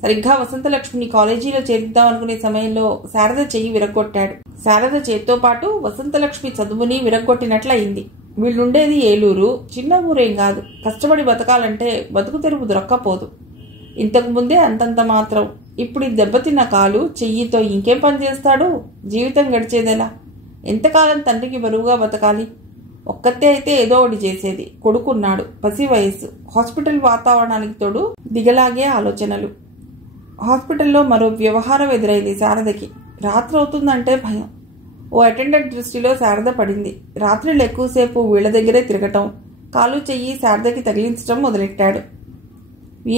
సరిగ్గా వసంతలక్ష్మిని కాలేజీలో చేర్దామనుకునే సమయంలో శారద చెయ్యి విరగొట్టాడు. శారద చేత్తో పాటు వసంతలక్ష్మి చదువుని విరగొట్టినట్లయింది. వీళ్ళుండేది ఏలూరు, చిన్న ఊరేం కాదు. కష్టపడి బతకాలంటే బతుకు తెరుపు దొరక్కపోదు. ఇంతకు ముందే అంతంత మాత్రం ఇప్పుడు ఈ దెబ్బతిన్న కాలు చెయ్యితో ఇంకేం పని చేస్తాడు? జీవితం గడిచేదెలా? ఎంతకాలం తండ్రికి బరువుగా బతకాలి? ఒక్కతే అయితే ఏదో ఒకటి చేసేది. కొడుకున్నాడు, పసి వయస్సు, హాస్పిటల్ వాతావరణానికి తోడు దిగలాగే ఆలోచనలు. హాస్పిటల్లో మరో వ్యవహారం ఎదురైంది శారదకి. రాత్రి అవుతుందంటే భయం. ఓ అటెండెంట్ దృష్టిలో శారద పడింది. రాత్రిలో ఎక్కువసేపు వీళ్ల దగ్గరే తిరగటం, కాలు చెయ్యి శారదకి తగిలించడం మొదలెట్టాడు.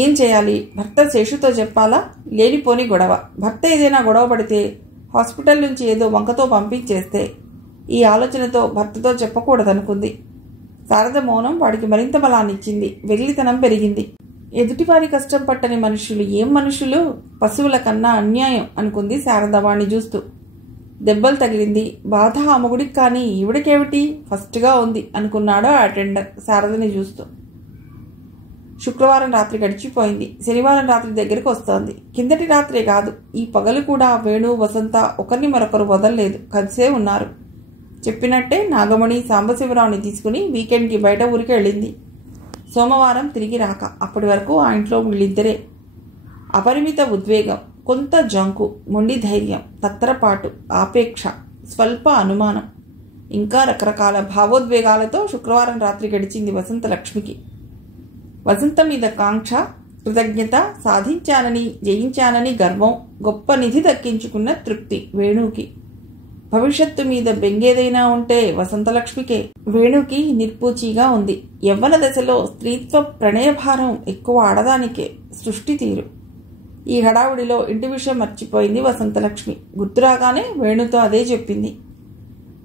ఏం చేయాలి? భర్త శేషుతో చెప్పాలా? లేనిపోని గొడవ. భర్త ఏదైనా గొడవ పడితే హాస్పిటల్ నుంచి ఏదో వంకతో పంపించేస్తే ఈ ఆలోచనతో భర్తతో చెప్పకూడదనుకుంది. శారద మౌనం వాడికి మరింత బలాన్నిచ్చింది. వెర్లితనం పెరిగింది. ఎదుటివారి కష్టం పట్టని మనుషులు ఏం మనుషులు? పశువుల కన్నా అన్యాయం అనుకుంది శారద వాణ్ణి చూస్తూ. దెబ్బలు తగిలింది, బాధ ఆ మొగుడికి, కానీ ఈవిడకేమిటి? ఫస్ట్గా ఉంది అనుకున్నాడో అటెండర్ శారదని చూస్తూ. శుక్రవారం రాత్రి గడిచిపోయింది. శనివారం రాత్రి దగ్గరికి వస్తోంది. కిందటి రాత్రే కాదు, ఈ పగలు కూడా వేణు, వసంత ఒకరిని మరొకరు వదలలేదు. కలిసే ఉన్నారు. చెప్పినట్టే నాగమణి సాంబశివరావుని తీసుకుని వీకెండ్కి బయట ఊరికి వెళ్ళింది. సోమవారం తిరిగి రాక అప్పటి వరకు ఆ ఇంట్లో వీళ్ళిద్దరే. అపరిమిత ఉద్వేగం, కొంత జంకు, మొండి ధైర్యం, తత్తరపాటు, ఆపేక్ష, స్వల్ప అనుమానం, ఇంకా రకరకాల భావోద్వేగాలతో శుక్రవారం రాత్రి గడిచింది వసంత లక్ష్మికి. వసంత మీద కాంక్ష, కృతజ్ఞత, సాధించానని జయించానని గర్వం, గొప్ప నిధి దక్కించుకున్న తృప్తి వేణుకి. భవిష్యత్తు మీద బెంగేదైనా ఉంటే వసంతలక్ష్మికే. వేణుకి నిర్పూచీగా ఉంది. యవ్వన దశలో స్త్రీత్వ ప్రణయభారం ఎక్కువ ఆడదానికే. సృష్టి తీరు. ఈ హడావుడిలో ఇంటి విషయం మర్చిపోయింది వసంతలక్ష్మి. గుర్తురాగానే వేణుతో అదే చెప్పింది.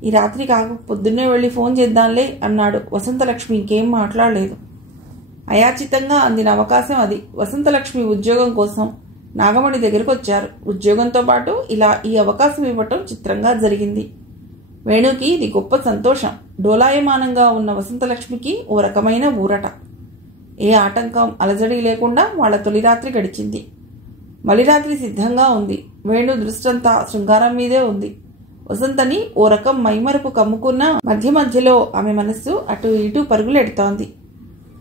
ఈ రాత్రి కాకు, పొద్దున్నే వెళ్ళి ఫోన్ చేద్దాంలే అన్నాడు. వసంతలక్ష్మి ఇంకేం మాట్లాడలేదు. అయాచితంగా అందిన అవకాశం అది. వసంతలక్ష్మి ఉద్యోగం కోసం నాగమణి దగ్గరకు వచ్చారు. ఉద్యోగంతో పాటు ఇలా ఈ అవకాశం ఇవ్వటం చిత్రంగా జరిగింది. వేణుకి ఇది గొప్ప సంతోషం. డోలాయమానంగా ఉన్న వసంతలక్ష్మికి ఓ రకమైన ఊరట. ఏ ఆటంకం, అలజడి లేకుండా వాళ్ల తొలి రాత్రి గడిచింది. మలిరాత్రి సిద్ధంగా ఉంది. వేణు దృష్టంతా శృంగారం మీదే ఉంది. వసంతని ఓ రకం మైమరుపు కమ్ముకున్న మధ్య మధ్యలో ఆమె మనస్సు అటు ఇటు పరుగులెడుతోంది.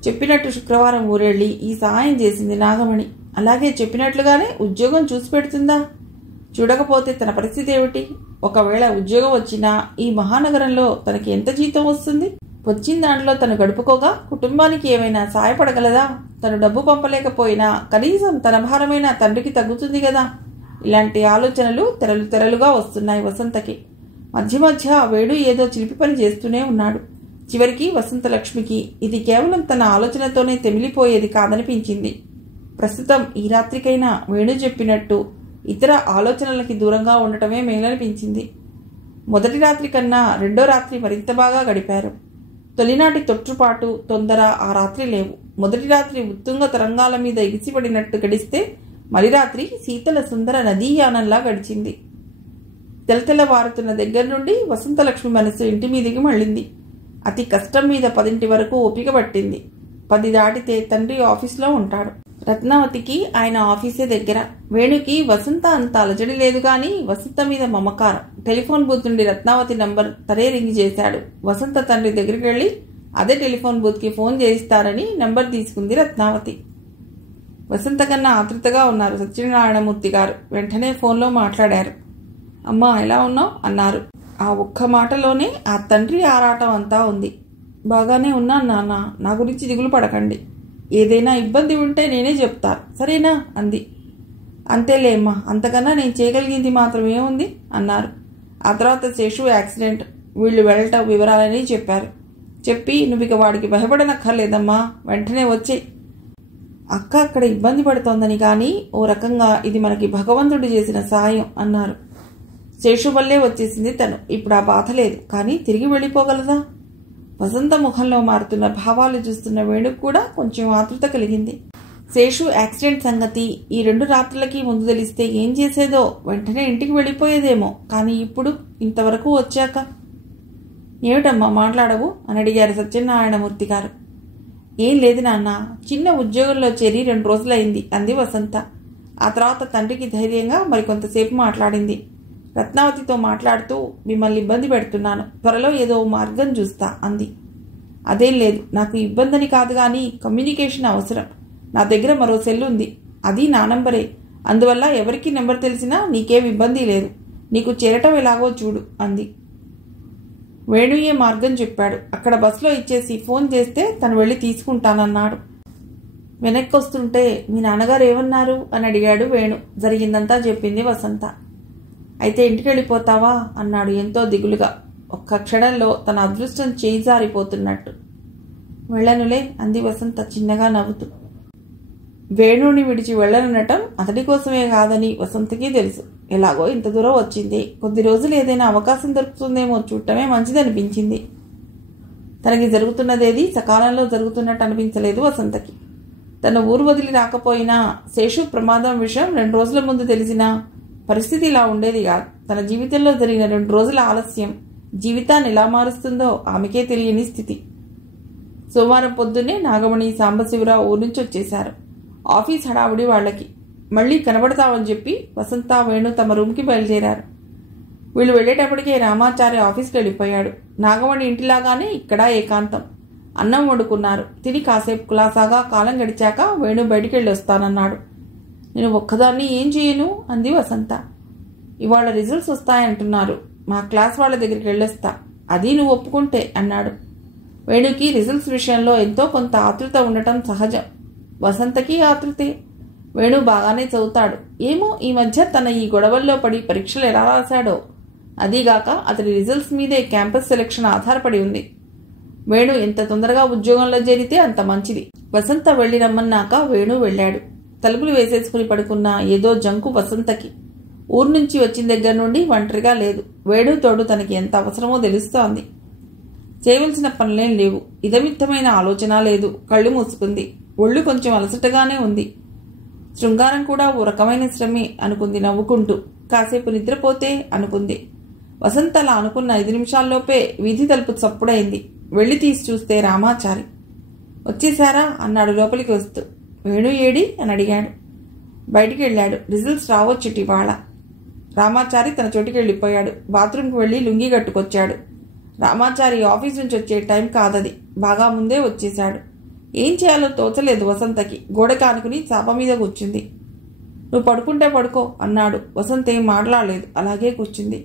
చెప్పినట్టు శుక్రవారం ఊరెళ్ళి ఈ సహాయం చేసింది నాగమణి. అలాగే చెప్పినట్లుగానే ఉద్యోగం చూసి పెడుతుందా? చూడకపోతే తన పరిస్థితి ఏమిటి? ఒకవేళ ఉద్యోగం వచ్చినా ఈ మహానగరంలో తనకి ఎంత జీతం వస్తుంది? వచ్చిన దాంట్లో తను గడుపుకోగా కుటుంబానికి ఏమైనా సాయపడగలదా? తను డబ్బు పంపలేకపోయినా కనీసం తన భారమైన తండ్రికి తగ్గుతుంది కదా. ఇలాంటి ఆలోచనలు తెరలు తెరలుగా వస్తున్నాయి వసంతకి. మధ్య మధ్య వేణు ఏదో చిలిపి పని చేస్తూనే ఉన్నాడు. చివరికి వసంతలక్ష్మికి ఇది కేవలం తన ఆలోచనతోనే తెమిలిపోయేది కాదనిపించింది. ప్రస్తుతం ఈ రాత్రికైనా వేణు చెప్పినట్టు ఇతర ఆలోచనలకి దూరంగా ఉండటమే మేలనిపించింది. మొదటి రాత్రి కన్నా రెండో రాత్రి మరింత బాగా గడిపారు. తొలినాటి తొట్టుపాటు, తొందర ఆ రాత్రి లేవు. మొదటి రాత్రి ఉత్తుంగ తరంగాల మీద ఎగిసిపడినట్టు గడిస్తే మలిరాత్రి శీతల సుందర నదీయానంలా గడిచింది. తెలతెలవారుతున్న దగ్గర నుండి వసంతలక్ష్మి మనసు ఇంటి మీదికి మళ్ళింది. అతి కష్టం మీద 10 వరకు ఓపిక పట్టింది. 10 దాటితే తండ్రి ఆఫీసులో ఉంటాడు. రత్నావతికి ఆయన ఆఫీసే దగ్గర. వేణుకి వసంత అంత అలజడి లేదు గాని వసంత మీద మమకారం. టెలిఫోన్ బూత్ నుండి రత్నావతి నంబర్ తరే రింగ్ చేశాడు. వసంత తండ్రి దగ్గరికి వెళ్లి అదే టెలిఫోన్ బూత్కి ఫోన్ చేయిస్తారని నంబర్ తీసుకుంది రత్నావతి. వసంత కన్నా ఆతృతగా ఉన్నారు సత్యనారాయణమూర్తి గారు. వెంటనే ఫోన్లో మాట్లాడారు. అమ్మా, ఎలా ఉన్నావు అన్నారు. ఆ ఒక్క మాటలోనే ఆ తండ్రి ఆరాటం అంతా ఉంది. బాగానే ఉన్నాను నాన్న, నా గురించి దిగులు పడకండి. ఏదైనా ఇబ్బంది ఉంటే నేనే చెప్తాను, సరేనా అంది. అంతేలేమ్మా, అంతకన్నా నేను చేయగలిగింది మాత్రం ఏముంది అన్నారు. ఆ తర్వాత శేషు యాక్సిడెంట్, వీళ్ళు వెళ్ళటం వివరాలని చెప్పారు. చెప్పి నువ్వు ఇక వాడికి భయపడనక్కర్లేదమ్మా, వెంటనే వచ్చే. అక్క అక్కడ ఇబ్బంది పడుతోందని కానీ ఓ రకంగా ఇది మనకి భగవంతుడు చేసిన సాయం అన్నారు. శేషు వల్లే వచ్చేసింది తను. ఇప్పుడు ఆ బాధ లేదు, కానీ తిరిగి వెళ్ళిపోగలదా? వసంత ముఖంలో మారుతున్న భావాలు చూస్తున్న వేణుకు కూడా కొంచెం ఆతృత కలిగింది. శేషు యాక్సిడెంట్ సంగతి ఈ 2 రాత్రులకి ముందు తెలిస్తే ఏం చేసేదో. వెంటనే ఇంటికి వెళ్ళిపోయేదేమో. కానీ ఇప్పుడు ఇంతవరకు వచ్చాక ఏమిటమ్మా మాట్లాడవు అని అడిగారు సత్యనారాయణమూర్తి గారు. ఏం లేదు నాన్న, చిన్న ఉద్యోగంలో చేరి 2 రోజులైంది అంది వసంత. ఆ తర్వాత తండ్రికి ధైర్యంగా మరికొంతసేపు మాట్లాడింది. రత్నావతితో మాట్లాడుతూ మిమ్మల్ని ఇబ్బంది పెడుతున్నాను, త్వరలో ఏదో మార్గం చూస్తా అంది. అదేం లేదు, నాకు ఇబ్బందని కాదు కానీ కమ్యూనికేషన్ అవసరం. నా దగ్గర మరో సెల్ ఉంది, అది నా నంబరే. అందువల్ల ఎవరికి నెంబర్ తెలిసినా నీకేం ఇబ్బంది లేదు. నీకు చేరటం ఎలాగో చూడు అంది. వేణుయే మార్గం చెప్పాడు. అక్కడ బస్సులో ఇచ్చేసి ఫోన్ చేస్తే తను వెళ్ళి తీసుకుంటానన్నాడు. వెనక్కి వస్తుంటే మీ నాన్నగారు ఏమన్నారు అని అడిగాడు వేణు. జరిగిందంతా చెప్పింది వసంత. అయితే ఇంటికి వెళ్ళిపోతావా అన్నాడు ఎంతో దిగులుగా. ఒక్క క్షణంలో తన అదృష్టం చేయి జారిపోతున్నట్టు. వెళ్ళనులే అంది వసంత చిన్నగా నవ్వుతూ. వేణుని విడిచి వెళ్ళనటం అతడి కోసమే కాదని వసంతకి తెలుసు. ఎలాగో ఇంత దూరం వచ్చింది, కొద్ది రోజులు ఏదైనా అవకాశం దొరుకుతుందేమో చూడటమే మంచిదనిపించింది. తనకి జరుగుతున్నదేది సకాలంలో జరుగుతున్నట్టు అనిపించలేదు వసంతకి. తన ఊరు వదిలి రాకపోయినా శేషు ప్రమాదం విషయం 2 రోజుల ముందు తెలిసినా పరిస్థితి ఇలా ఉండేది కాదు. తన జీవితంలో జరిగిన 2 రోజుల ఆలస్యం జీవితాన్ని ఎలా మారుస్తుందో ఆమెకే తెలియని స్థితి. సోమవారం పొద్దున్నే నాగమణి, సాంబశివరావు ఊరి నుంచి వచ్చేశారు. ఆఫీస్ హడావుడి వాళ్ళకి. మళ్ళీ కనబడతామని చెప్పి వసంత, వేణు తమ రూమ్కి బయలుదేరారు. వీళ్ళు వెళ్లేటప్పటికే రామాచారి ఆఫీస్కి వెళ్ళిపోయాడు. నాగమణి ఇంటిలాగానే ఇక్కడ ఏకాంతం. అన్నం వండుకున్నారు. తిని కాసేపు కులాసాగా కాలం గడిచాక వేణు బయటికి వెళ్ళి వస్తానన్నాడు. నేను ఒక్కదాన్ని ఏం చేయను అంది వసంత. ఇవాళ రిజల్ట్స్ వస్తాయంటున్నారు. మా క్లాస్ వాళ్ళ దగ్గరికి వెళ్ళొస్తా, అది నువ్వు ఒప్పుకుంటే అన్నాడు. వేణుకి రిజల్ట్స్ విషయంలో ఎంతో కొంత ఆతృత ఉండటం సహజం. వసంతకి ఆతృతే. వేణు బాగానే చదువుతాడు. ఏమో ఈ మధ్య తన ఈ గొడవల్లో పడి పరీక్షలు ఎలా రాశాడో. అదీగాక అతడి రిజల్ట్స్ మీదే క్యాంపస్ సెలక్షన్ ఆధారపడి ఉంది. వేణు ఎంత తొందరగా ఉద్యోగంలో చేరితే అంత మంచిది. వసంత వెళ్లి రమ్మన్నాక వేణు వెళ్ళాడు. తలుపులు వేసేసుకుని పడుకున్న ఏదో జంకు వసంతకి. ఊరు నుంచి వచ్చిన దగ్గర నుండి ఒంటరిగా లేదు. వేణు తోడు తనకి ఎంత అవసరమో తెలుస్తోంది. చేయవలసిన పనులేం లేవు. ఇదమిత్తమైన ఆలోచన లేదు. కళ్ళు మూసుకుంది. ఒళ్ళు కొంచెం అలసటగానే ఉంది. శృంగారం కూడా ఓ రకమైన శ్రమే అనుకుంది నవ్వుకుంటూ. కాసేపు నిద్రపోతే అనుకుంది. వసంత అలా అనుకున్న 5 నిమిషాల్లోపే వీధి తలుపు చప్పుడైంది. వెళ్లి తీసి చూస్తే రామాచారి. వచ్చేశారా అన్నాడు లోపలికి వస్తూ. వేణు ఏడి అని అడిగాడు. బయటికి వెళ్ళాడు. రిజల్ట్స్ రావచ్చుటి ఇవాళ. రామాచారి తన చోటికి వెళ్ళిపోయాడు. బాత్రూంకి వెళ్లి లుంగి కట్టుకొచ్చాడు. రామాచారి ఆఫీస్ నుంచి వచ్చే టైం కాదది. బాగా ముందే వచ్చేశాడు. ఏం చేయాలో తోచలేదు వసంతకి. గోడకి ఆనుకుని చాప మీద కూర్చుంది. నువ్వు పడుకుంటే పడుకో అన్నాడు. వసంత ఏం మాట్లాడలేదు. అలాగే కూర్చుంది.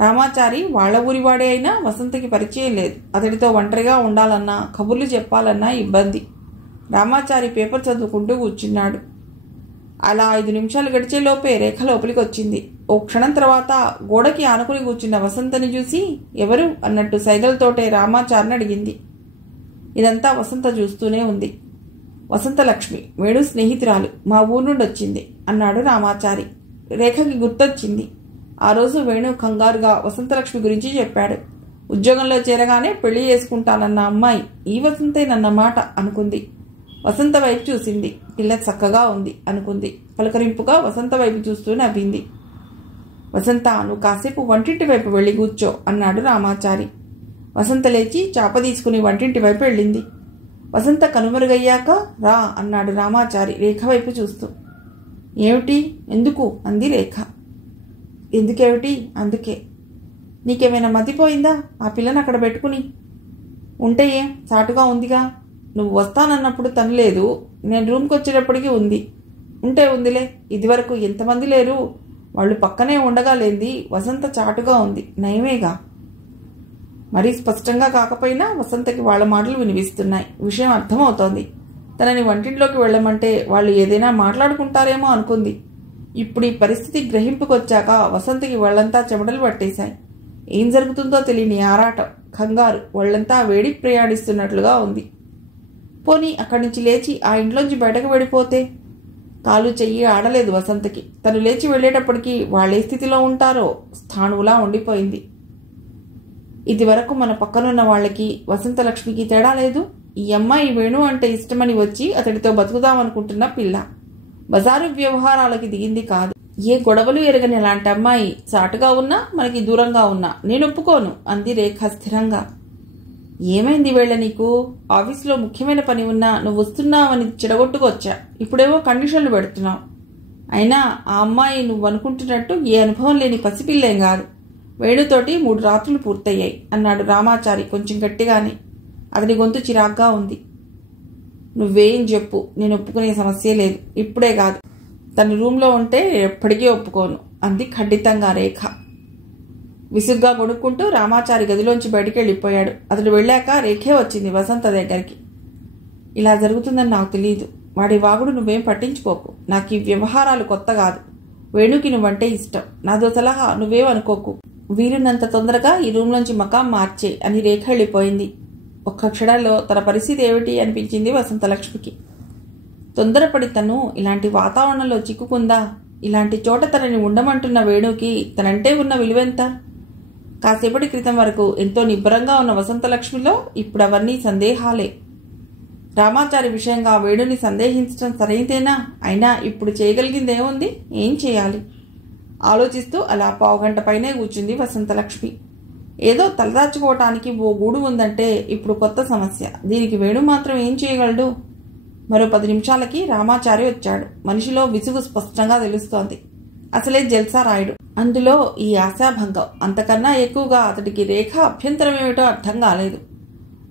రామాచారి వాళ్ల ఊరివాడే అయినా వసంతకి పరిచయం లేదు. అతడితో ఒంటరిగా ఉండాలన్నా కబుర్లు చెప్పాలన్నా ఇబ్బంది. రామాచారి పేపర్ చదువుకుంటూ కూర్చున్నాడు. అలా 5 నిమిషాలు గడిచేలోపే రేఖ లోపలికి వచ్చింది. ఓ క్షణం తర్వాత గోడకి ఆనుకుని కూర్చున్న వసంతని చూసి ఎవరు అన్నట్టు సైగలతోటే రామాచారిని అడిగింది. ఇదంతా వసంత చూస్తూనే ఉంది. వసంతలక్ష్మి, వేణు స్నేహితురాలు, మా ఊరు నుండి వచ్చింది అన్నాడు రామాచారి. రేఖకి గుర్తొచ్చింది. ఆ రోజు వేణు కంగారుగా వసంతలక్ష్మి గురించి చెప్పాడు. ఉద్యోగంలో చేరగానే పెళ్లి చేసుకుంటానన్న అమ్మాయి ఈ వసంతేనన్న మాట అనుకుంది. వసంత వైపు చూసింది. పిల్ల చక్కగా ఉంది అనుకుంది. పలకరింపుగా వసంత వైపు చూస్తూ నవ్వింది. వసంత, నువ్వు కాసేపు వంటింటి వైపు వెళ్ళి కూర్చో అన్నాడు రామాచారి. వసంత లేచి చాప తీసుకుని వంటింటి వైపు వెళ్ళింది. వసంత కనుమరుగయ్యాక రా అన్నాడు రామాచారి రేఖ వైపు చూస్తూ. ఏమిటి, ఎందుకు అంది రేఖ. ఎందుకేమిటి? అందుకే. నీకేమైనా మతిపోయిందా? ఆ పిల్లని అక్కడ పెట్టుకుని ఉంటే ఏం, చాటుగా ఉందిగా. నువ్వు వస్తానన్నప్పుడు తను లేదు, నేను రూమ్కి వచ్చేటప్పటికి ఉంది. ఉంటే ఉందిలే. ఇదివరకు ఎంతమంది లేరు, వాళ్ళు పక్కనే ఉండగా లేంది. వసంత చాటుగా ఉంది, నయమేగా. మరీ స్పష్టంగా కాకపోయినా వసంతకి వాళ్ళ మాటలు వినిపిస్తున్నాయి. విషయం అర్థమవుతోంది. తనని వంటింట్లోకి వెళ్ళమంటే వాళ్ళు ఏదైనా మాట్లాడుకుంటారేమో అనుకుంది. ఇప్పుడు ఈ పరిస్థితి గ్రహింపుకొచ్చాక వసంతకి వాళ్ళంతా చెమటలు పట్టేశాయి. ఏం జరుగుతుందో తెలియని ఆరాటం, కంగారు, వాళ్ళంతా వేడి ప్రయాణిస్తున్నట్లుగా ఉంది. పోనీ అక్కడి నుంచి లేచి ఆ ఇంట్లోంచి బయటకు వెళ్ళిపోతే? కాలు చెయ్యి ఆడలేదు వసంతకి. తను లేచి వెళ్లేటప్పటికీ వాళ్ళే స్థితిలో ఉంటారో స్థాణువులా ఉండిపోయింది. ఇది వరకు మన పక్కనున్న వాళ్ళకి వసంతలక్ష్మికి తేడా లేదు. ఈ అమ్మాయి వేణు అంటే ఇష్టమని వచ్చి అతడితో బతుకుదామనుకుంటున్న పిల్ల. బజారు వ్యవహారాలకి దిగింది కాదు. ఏ గొడవలు ఎరగని అలాంటి అమ్మాయి చాటుగా ఉన్నా మనకి దూరంగా ఉన్నా నేను ఒప్పుకోను అంది రేఖ స్థిరంగా. ఏమైంది వేళ నీకు? ఆఫీసులో ముఖ్యమైన పని ఉన్నా నువ్వు వస్తున్నావని చెడగొట్టుకొచ్చా. ఇప్పుడేవో కండిషన్లు పెడుతున్నావు. అయినా ఆ అమ్మాయి నువ్వు అనుకుంటున్నట్టు ఏ అనుభవం లేని పసిపిల్లేం కాదు. వేణుతోటి 3 రాత్రులు పూర్తయ్యాయి అన్నాడు రామాచారి కొంచెం గట్టిగానే. అతని గొంతు చిరాగ్గా ఉంది. నువ్వేం చెప్పు, నేను ఒప్పుకునే సమస్య లేదు. ఇప్పుడే కాదు, తన రూమ్లో ఉంటే ఎప్పటికీ ఒప్పుకోను అంది ఖండితంగా రేఖ. విసుగ్గా గొడుక్కుంటూ రామాచారి గదిలోంచి బయటికి వెళ్ళిపోయాడు. అతడు వెళ్ళాక రేఖే వచ్చింది వసంత దగ్గరికి. ఇలా జరుగుతుందని నాకు తెలియదు. వాడి వాగుడు నువ్వేం పట్టించుకోకు. నాకు ఈ వ్యవహారాలు కొత్త కాదు. వేణుకి నువ్వంటే ఇష్టం. నాదో సలహా, నువ్వేం అనుకోకు. వీలున్నంత తొందరగా ఈ రూమ్లోంచి మకాం మార్చే అని రేఖ వెళ్ళిపోయింది. ఒక్క క్షణంలో తన పరిస్థితి ఏమిటి అనిపించింది వసంతలక్ష్మికి. తొందరపడి తను ఇలాంటి వాతావరణంలో చిక్కుకుందా? ఇలాంటి చోట తనని ఉండమంటున్న వేణుకి తనంటే ఉన్న విలువెంత? కాసేపటి క్రితం వరకు ఎంతో నిబ్బరంగా ఉన్న వసంతలక్ష్మిలో ఇప్పుడు అవన్నీ సందేహాలే. రామాచారి విషయంగా వేణుని సందేహించడం సరైందేనా? అయినా ఇప్పుడు చేయగలిగిందేముంది? ఏం చేయాలి? ఆలోచిస్తూ అలా పావుగంట పైనే కూర్చుంది వసంతలక్ష్మి. ఏదో తలదాచుకోవటానికి ఓ గూడు ఉందంటే ఇప్పుడు కొత్త సమస్య. దీనికి వేణు మాత్రం ఏం చేయగలడు? మరో 10 నిమిషాలకి రామాచారి వచ్చాడు. మనిషిలో విసుగు స్పష్టంగా తెలుస్తోంది. అసలే జల్సా రాయుడు, అందులో ఈ ఆశాభంగం. అంతకన్నా ఎక్కువగా అతడికి రేఖ అభ్యంతరం ఏమిటో అర్థం కాలేదు.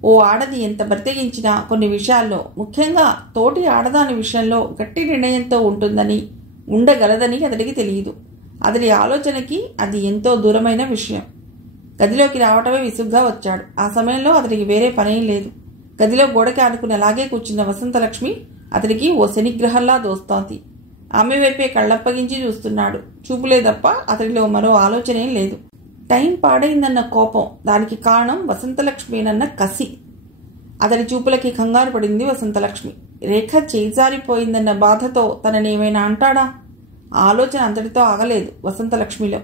ఓ ఆడది ఎంత బ్రతికించినా కొన్ని విషయాల్లో, ముఖ్యంగా తోటి ఆడదాని విషయంలో గట్టి నిర్ణయంతో ఉంటుందని, ఉండగలదని అతడికి తెలియదు. అతడి ఆలోచనకి అది ఎంతో దూరమైన విషయం. గదిలోకి రావటమే విసుగ్గా వచ్చాడు. ఆ సమయంలో అతడికి వేరే పనేం లేదు. గదిలో గోడకి ఆనుకుని అలాగే కూర్చున్న వసంతలక్ష్మి అతడికి ఓ శనిగ్రహంలా దోస్తోంది. ఆమె వైపే కళ్ళప్పగించి చూస్తున్నాడు. చూపులే తప్ప అతడిలో మరో ఆలోచనేం లేదు. టైం పాడైందన్న కోపం, దానికి కారణం వసంతలక్ష్మినన్న కసి. అతడి చూపులకి కంగారు పడింది వసంతలక్ష్మి. రేఖ చేజారిపోయిందన్న బాధతో తననేమైనా అంటాడా? ఆలోచన అంతటితో ఆగలేదు వసంతలక్ష్మిలో.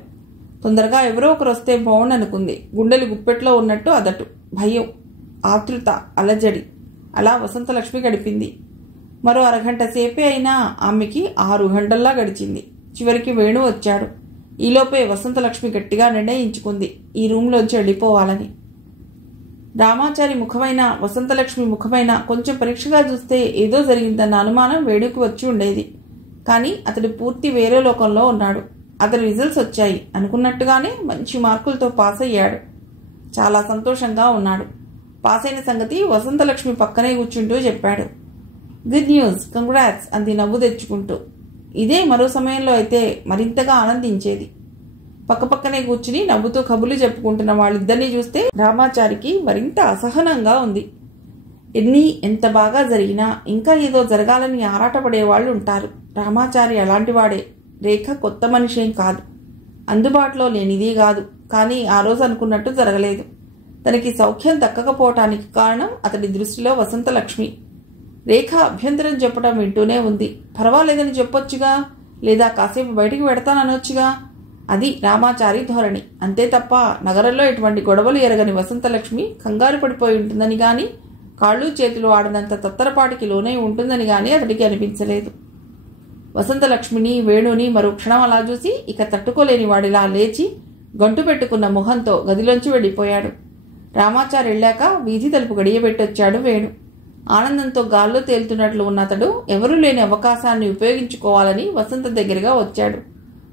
తొందరగా ఎవరో ఒకరు వస్తే బావుండనుకుంది. గుండెలు గుప్పెట్లో ఉన్నట్టు అదటు, భయం, ఆతృత, అలజడి. అలా వసంతలక్ష్మి గడిపింది. మరో అరగంట సేపే అయినా ఆమెకి 6 గంటల్లా గడిచింది. చివరికి వేణు వచ్చాడు. ఈలోపే వసంతలక్ష్మి గట్టిగా నిర్ణయించుకుంది ఈ రూంలోంచి వెళ్ళిపోవాలని. రామాచారి ముఖమైన వసంతలక్ష్మి ముఖమైన కొంచెం పరీక్షగా చూస్తే ఏదో జరిగిందన్న అనుమానం వేణుకి వచ్చి ఉండేది. కానీ అతడు పూర్తి వేరే లోకంలో ఉన్నాడు. అతడి రిజల్ట్స్ వచ్చాయి. అనుకున్నట్టుగానే మంచి మార్కులతో పాస్ అయ్యాడు. చాలా సంతోషంగా ఉన్నాడు. పాస్ అయిన సంగతి వసంతలక్ష్మి పక్కనే కూర్చుంటూ చెప్పాడు. గుడ్ న్యూస్, కంగ్రాట్స్ అంది నవ్వు తెచ్చుకుంటూ. ఇదే మరో సమయంలో అయితే మరింతగా ఆనందించేది. పక్కపక్కనే కూర్చుని నవ్వుతూ కబుర్లు చెప్పుకుంటున్న వాళ్ళిద్దరినీ చూస్తే రామాచారికి మరింత అసహనంగా ఉంది. ఎంత బాగా జరిగినా ఇంకా ఏదో జరగాలని ఆరాటపడేవాళ్లు ఉంటారు. రామాచారి అలాంటివాడే. రేఖ కొత్త మనిషేం కాదు, అందుబాటులో లేనిది కాదు. కానీ ఆ రోజు అనుకున్నట్టు జరగలేదు. తనకి సౌఖ్యం దక్కకపోవటానికి కారణం అతడి దృష్టిలో వసంతలక్ష్మి. రేఖ అభ్యంతరం చెప్పడం వింటూనే ఉంది. పర్వాలేదని చెప్పొచ్చుగా, లేదా కాసేపు బయటికి పెడతాననొచ్చుగా. అది రామాచారి ధోరణి. అంతే తప్ప నగరంలో ఎటువంటి గొడవలు ఎరగని వసంతలక్ష్మి కంగారు పడిపోయి ఉంటుందని గాని, కాళ్ళు చేతులు ఆడనంత తత్తరపాటికి లోనై ఉంటుందని గాని అతడికి అనిపించలేదు. వసంతలక్ష్మిని, వేణుని మరో క్షణం అలా చూసి ఇక తట్టుకోలేని వాడిలా లేచి గంటు పెట్టుకున్న మొహంతో గదిలోంచి వెళ్ళిపోయాడు. రామాచారి వెళ్ళాక వీధి తలుపు గడియబెట్టొచ్చాడు వేణు. ఆనందంతో గాల్లో తేలుతున్నట్లు ఉన్న అతడు ఎవరూ లేని అవకాశాన్ని ఉపయోగించుకోవాలని వసంత దగ్గరగా వచ్చాడు.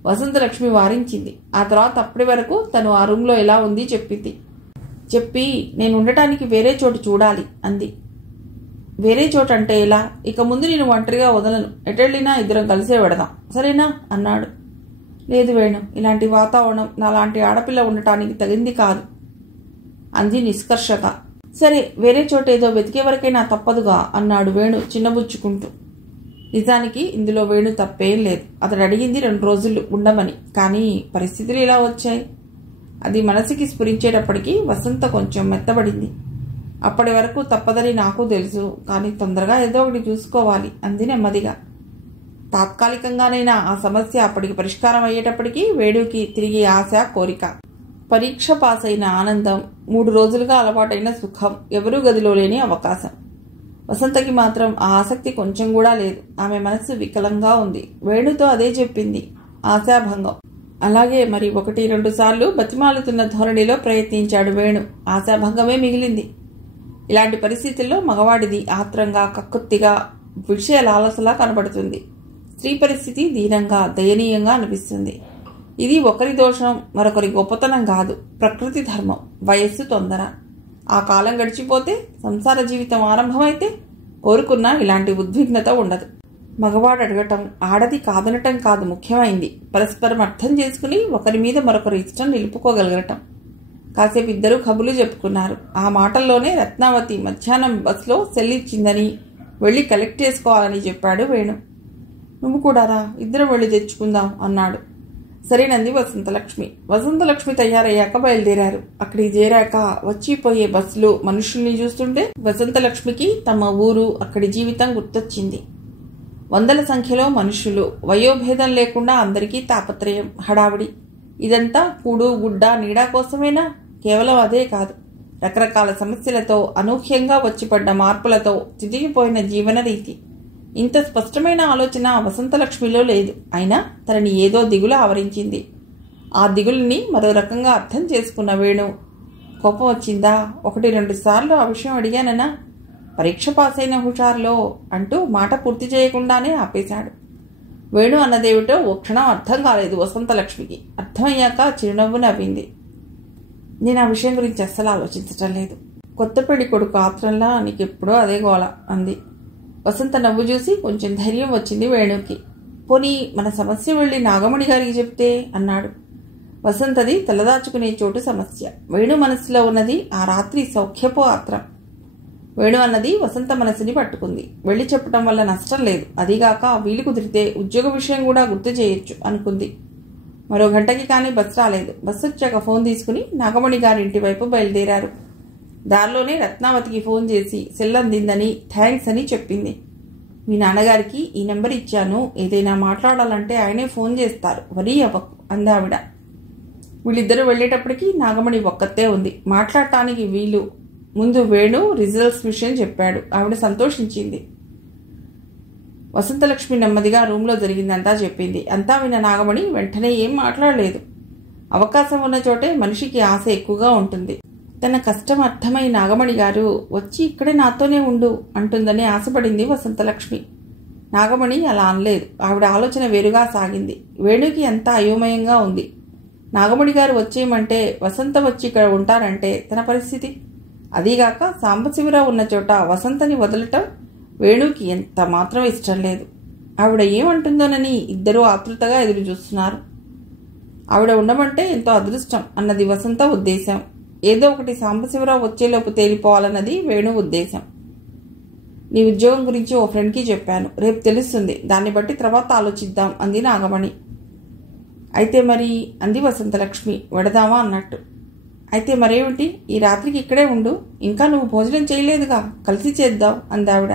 వసంతలక్ష్మి వారించింది. ఆ తర్వాత అప్పటి వరకు తను ఆ రూంలో ఎలా ఉంది చెప్పి నేను ఉండటానికి వేరే చోటు చూడాలి అంది. వేరే చోటు అంటే ఎలా? ఇక ముందు నేను ఒంటరిగా వదలను. ఎటెళ్ళినా ఇద్దరం కలిసే పెడదాం, సరేనా అన్నాడు. లేదు వేణు, ఇలాంటి వాతావరణం నాలాంటి ఆడపిల్ల ఉండటానికి తగింది కాదు అంది నిష్కర్షగా. సరే, వేరే చోటు ఏదో వెతికే వరకైనా తప్పదుగా అన్నాడు వేణు చిన్నబుచ్చుకుంటూ. నిజానికి ఇందులో వేణు తప్పేం లేదు. అతడు అడిగింది 2 రోజులు ఉండమని. కానీ పరిస్థితులు ఇలా వచ్చాయి. అది మనసుకి స్ఫురించేటప్పటికీ వసంత కొంచెం మెత్తబడింది. అప్పటి వరకు తప్పదని నాకు తెలుసు, కానీ తొందరగా ఏదో ఒకటి చూసుకోవాలి అంది నెమ్మదిగా. తాత్కాలికంగానైనా ఆ సమస్య అప్పటికి పరిష్కారం అయ్యేటప్పటికీ వేణుకి తిరిగి ఆశ, కోరిక. పరీక్ష పాస్ అయిన ఆనందం, 3 రోజులుగా అలవాటైన సుఖం, ఎవరూ గదిలో లేని అవకాశం. వసంతకి మాత్రం ఆ ఆసక్తి కొంచెం కూడా లేదు. ఆమె మనస్సు వికలంగా ఉంది. వేణుతో అదే చెప్పింది. ఆశాభంగం. అలాగే మరి 1-2 సార్లు బతిమాలుతున్న ధోరణిలో ప్రయత్నించాడు వేణు. ఆశాభంగమే మిగిలింది. ఇలాంటి పరిస్థితుల్లో మగవాడిది ఆత్రంగా, కక్కుత్తిగా, విషయలాలసలా కనబడుతుంది. స్త్రీ పరిస్థితి దీనంగా, దయనీయంగా అనిపిస్తుంది. ఇది ఒకరి దోషం, మరొకరి గొప్పతనం కాదు. ప్రకృతి ధర్మం. వయస్సు, తొందర. ఆ కాలం గడిచిపోతే, సంసార జీవితం ఆరంభమైతే కోరుకున్నా ఇలాంటి ఉద్విగ్నత ఉండదు. మగవాడు అడగటం, ఆడది కాదనటం కాదు ముఖ్యమైంది, పరస్పరం అర్థం చేసుకుని ఒకరి మీద మరొకరి ఇష్టం నిలుపుకోగలగటం. కాసేపు ఇద్దరూ కబుర్లు చెప్పుకున్నారు. ఆ మాటల్లోనే రత్నావతి మధ్యాహ్నం బస్లో సెల్ ఇచ్చిందని వెళ్ళి కలెక్ట్ చేసుకోవాలని చెప్పాడు వేణు. నువ్వు కూడా రా, ఇద్దరం వెళ్ళి తెచ్చుకుందాం అన్నాడు. సరేనంది వసంతలక్ష్మి. వసంతలక్ష్మి తయారయ్యాక బయలుదేరారు. అక్కడికి చేరాక వచ్చిపోయే బస్సులు మనుషుల్ని చూస్తుంటే వసంతలక్ష్మికి తమ ఊరు, అక్కడి జీవితం గుర్తొచ్చింది. వందల సంఖ్యలో మనుషులు, వయోభేదం లేకుండా అందరికీ తాపత్రయం, హడావిడి. ఇదంతా కూడు గుడ్డ నీడా కోసమేనా? కేవలం అదే కాదు, రకరకాల సమస్యలతో, అనూహ్యంగా వచ్చిపడ్డ మార్పులతో చితికిపోయిన జీవన రీతి. ఇంత స్పష్టమైన ఆలోచన వసంతలక్ష్మిలో లేదు. అయినా తనని ఏదో దిగులు ఆవరించింది. ఆ దిగుల్ని మరో రకంగా అర్థం చేసుకున్న వేణు, కోపం వచ్చిందా? 1-2 సార్లు ఆ విషయం అడిగానన్నా, పరీక్ష పాస్ అయిన హుషారులో అంటూ మాట పూర్తి చేయకుండానే ఆపేశాడు. వేణు అన్నదేమిటో ఓ క్షణం అర్థం కాలేదు వసంతలక్ష్మికి. అర్థమయ్యాక చిరునవ్వు నవ్వింది. నేను ఆ విషయం గురించి అస్సలు ఆలోచించటం లేదు. కొత్త పెళ్లి కొడుకు ఆత్రంలా నీకెప్పుడో అదే గోల అంది. వసంత నవ్వు చూసి కొంచెం ధైర్యం వచ్చింది వేణుకి. పోనీ మన సమస్య వెళ్ళి నాగమణి గారికి చెప్తే అన్నాడు. వసంతది తలదాచుకునే చోటు సమస్య. వేణు మనసులో ఉన్నది ఆ రాత్రి సౌఖ్యపు ఆత్రం. వేణు అన్నది వసంత మనసుని పట్టుకుంది. వెళ్లి చెప్పటం వల్ల నష్టం లేదు, అదిగాక వీలు కుదిరితే ఉద్యోగ విషయం కూడా గుర్తు చేయొచ్చు అనుకుంది. మరో గంటకి కానీ బస్సు రాలేదు. బస్సు వచ్చాక ఫోన్ తీసుకుని నాగమణి గారింటి వైపు బయలుదేరారు. దారిలోనే రత్నావతికి ఫోన్ చేసి సెల్ అందిందని, థ్యాంక్స్ అని చెప్పింది. మీ నాన్నగారికి ఈ నెంబర్ ఇచ్చాను, ఏదైనా మాట్లాడాలంటే ఆయనే ఫోన్ చేస్తారు, వరీ అవ్వకు అందావిడ. వీళ్ళిద్దరూ వెళ్లేటప్పటికీ నాగమణి ఒక్కతే ఉంది, మాట్లాడటానికి వీలు. ముందు వేణు రిజల్ట్స్ విషయం చెప్పాడు. ఆవిడ సంతోషించింది. వసంతలక్ష్మి నెమ్మదిగా రూమ్లో జరిగిందంతా చెప్పింది. అంతా విన్న నాగమణి వెంటనే ఏం మాట్లాడలేదు. అవకాశం ఉన్న చోటే మనిషికి ఆశ ఎక్కువగా ఉంటుంది. తన కష్టం అర్థమై నాగమణి గారు వచ్చి ఇక్కడే నాతోనే ఉండు అంటుందని ఆశపడింది వసంతలక్ష్మి. నాగమణి అలా అనలేదు. ఆవిడ ఆలోచన వేరుగా సాగింది. వేణుకి అంతా అయోమయంగా ఉంది. నాగమణి గారు వచ్చేయమంటే, వసంత వచ్చి ఇక్కడ ఉంటారంటే తన పరిస్థితి. అదీగాక సాంబశివరావు ఉన్న చోట వసంతని వదలటం వేణుకి ఎంత మాత్రం ఇష్టం లేదు. ఆవిడ ఏమంటుందోనని ఇద్దరూ ఆతృతగా ఎదురు చూస్తున్నారు. ఆవిడ ఉండమంటే ఎంతో అదృష్టం అన్నది వసంత ఉద్దేశం. ఏదో ఒకటి సాంబశివరావు వచ్చేలోపు తేలిపోవాలన్నది వేణు ఉద్దేశం. నీ ఉద్యోగం గురించి ఓ ఫ్రెండ్కి చెప్పాను, రేపు తెలుస్తుంది, దాన్ని బట్టి తర్వాత ఆలోచిద్దాం అంది నాగమణి. అయితే మరి అంది వసంతలక్ష్మి వెడదామా అన్నట్టు. అయితే మరేమిటి, ఈ రాత్రికి ఇక్కడే ఉండు, ఇంకా నువ్వు భోజనం చేయలేదుగా, కలిసి చేద్దాం అందావిడ.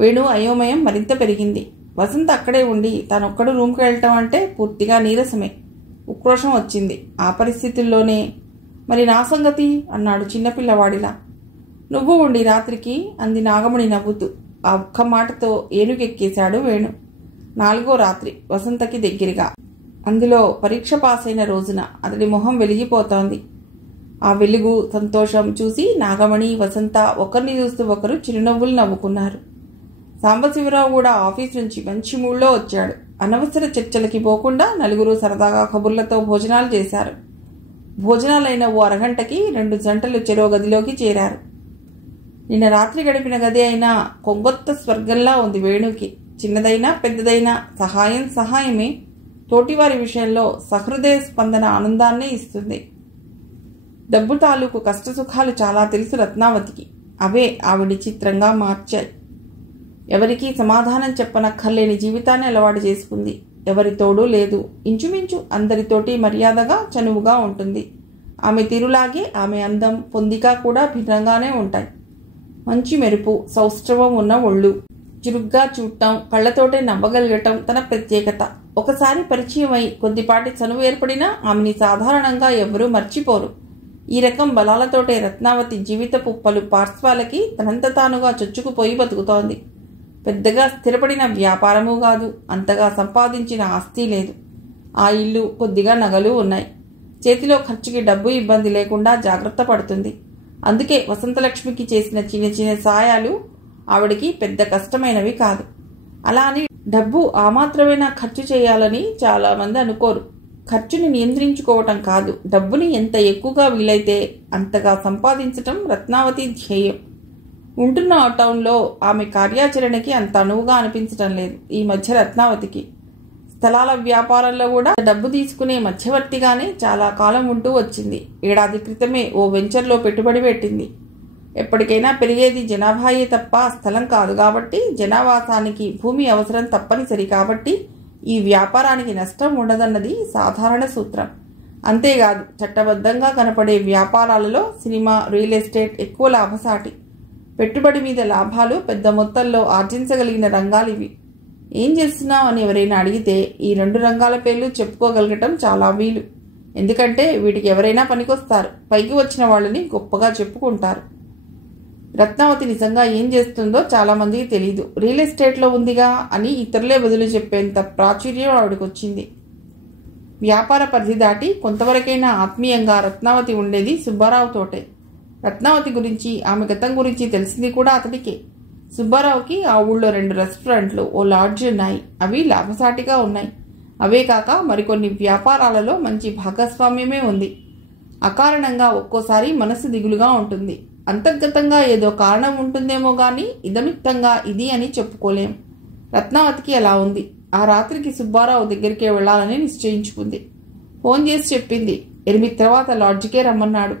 వేణు అయోమయం మరింత పెరిగింది. వసంత అక్కడే ఉండి తానొక్కడు రూమ్కి వెళ్ళటం అంటే పూర్తిగా నీరసమే. ఉక్రోషం వచ్చింది. ఆ పరిస్థితుల్లోనే మరి నా సంగతి అన్నాడు చిన్నపిల్లవాడిలా. నువ్వు ఉండి రాత్రికి అంది నాగమణి నవ్వుతూ. ఆ ఒక్క మాటతో ఏనుగెక్కేశాడు వేణు. 4వ రాత్రి వసంతకి దగ్గరగా. అందులో పరీక్ష పాస్ అయిన రోజున అతడి మొహం వెలిగిపోతోంది. ఆ వెలుగు, సంతోషం చూసి నాగమణి, వసంత ఒకరిని చూస్తూ ఒకరు చిరునవ్వులు నవ్వుకున్నారు. సాంబశివరావు కూడా ఆఫీస్ నుంచి మంచి మూడ్లో వచ్చాడు. అనవసర చర్చలకి పోకుండా నలుగురు సరదాగా కబుర్లతో భోజనాలు చేశారు. భోజనాలైన ఓ అరగంటకి 2 జంటలు చెరో గదిలోకి చేరారు. నిన్న రాత్రి గడిపిన గది అయినా కొంగొత్త స్వర్గంలా ఉంది వేణుకి. చిన్నదైనా పెద్దదైనా సహాయమే. తోటివారి విషయంలో సహృదయ స్పందన ఆనందాన్నే ఇస్తుంది. డబ్బు తాలూకు కష్టసుఖాలు చాలా తెలుసు రత్నావతికి. అవే ఆవిడి చిత్రంగా మార్చాయి. ఎవరికీ సమాధానం చెప్పనక్కర్లేని జీవితాన్ని అలవాటు చేసుకుంది. ఎవరి తోడు లేదు. ఇంచుమించు అందరితోటి మర్యాదగా, చనువుగా ఉంటుంది. ఆమె తీరులాగే ఆమె అందం, పొందిక కూడా భిన్నంగానే ఉంటాయి. మంచి మెరుపు, సౌష్ఠవం ఉన్న ఒళ్ళు, చురుగ్గా చూడటం, కళ్లతోటే నవ్వగలగటం తన ప్రత్యేకత. ఒకసారి పరిచయమై కొద్దిపాటి చనువు ఏర్పడినా ఆమెని సాధారణంగా ఎవ్వరూ మర్చిపోరు. ఈ రకం బలాలతోటే రత్నావతి జీవితపు పలు పార్శ్వాలకి తనంత తానుగా చొచ్చుకుపోయి బతుకుతోంది. పెద్దగా స్థిరపడిన వ్యాపారమూ కాదు, అంతగా సంపాదించిన ఆస్తి లేదు. ఆ ఇల్లు, కొద్దిగా నగలు ఉన్నాయి. చేతిలో ఖర్చుకి డబ్బు ఇబ్బంది లేకుండా జాగ్రత్త పడుతుంది. అందుకే వసంతలక్ష్మికి చేసిన చిన్న చిన్న సాయాలు ఆవిడికి పెద్ద కష్టమైనవి కాదు. అలా అని డబ్బు ఆ మాత్రమేనా ఖర్చు చేయాలని చాలామంది అనుకోరు. ఖర్చుని నియంత్రించుకోవటం కాదు, డబ్బుని ఎంత ఎక్కువగా వీలైతే అంతగా సంపాదించటం రత్నావతి ధ్యేయం. ఉంటున్న ఆ టౌన్లో ఆమె కార్యాచరణకి అంత అనువుగా అనిపించటం లేదు. ఈ మధ్య రత్నావతికి స్థలాల వ్యాపారంలో కూడా డబ్బు తీసుకునే మధ్యవర్తిగానే చాలా కాలం ఉంటూ వచ్చింది. ఏడాది క్రితమే ఓ వెంచర్లో పెట్టుబడి పెట్టింది. ఎప్పటికైనా పెరిగేది జనాభాయే తప్ప స్థలం కాదు కాబట్టి, జనావాసానికి భూమి అవసరం తప్పనిసరి కాబట్టి ఈ వ్యాపారానికి నష్టం ఉండదన్నది సాధారణ సూత్రం. అంతేకాదు, చట్టబద్ధంగా కనపడే వ్యాపారాలలో సినిమా, రియల్ ఎస్టేట్ ఎక్కువ లాభసాటి. పెట్టుబడి మీద లాభాలు పెద్ద మొత్తంలో ఆర్జించగలిగిన రంగాలివి. ఏం చేస్తున్నావు అని ఎవరైనా అడిగితే ఈ 2 రంగాల పేర్లు చెప్పుకోగలగటం చాలా వీలు. ఎందుకంటే వీటికి ఎవరైనా పనికొస్తారు. పైకి వచ్చిన వాళ్ళని గొప్పగా చెప్పుకుంటారు. రత్నావతి నిజంగా ఏం చేస్తుందో చాలా మందికి తెలీదు. రియల్ ఎస్టేట్లో ఉందిగా అని ఇతరులే బదులు చెప్పేంత ప్రాచుర్యం ఆవిడకొచ్చింది. వ్యాపార పరిధి దాటి కొంతవరకైనా ఆత్మీయంగా రత్నావతి ఉండేది సుబ్బారావుతోటే. రత్నావతి గురించి, ఆమె గతం గురించి తెలిసింది కూడా అతడికే. సుబ్బారావుకి ఆ ఊళ్ళో 2 రెస్టారెంట్లు, ఓ లాడ్జ్ ఉన్నాయి. అవి లాభసాటిగా ఉన్నాయి. అవే కాక మరికొన్ని వ్యాపారాలలో మంచి భాగస్వామ్యమే ఉంది. అకారణంగా ఒక్కోసారి మనసు దిగులుగా ఉంటుంది. అంతర్గతంగా ఏదో కారణం ఉంటుందేమో గాని ఇదమిత్తంగా ఇది అని చెప్పుకోలేం. రత్నావతికి అలా ఉంది. ఆ రాత్రికి సుబ్బారావు దగ్గరికే వెళ్లాలని నిశ్చయించుకుంది. ఫోన్ చేసి చెప్పింది. 8 తర్వాత లాడ్జికే రమ్మన్నాడు.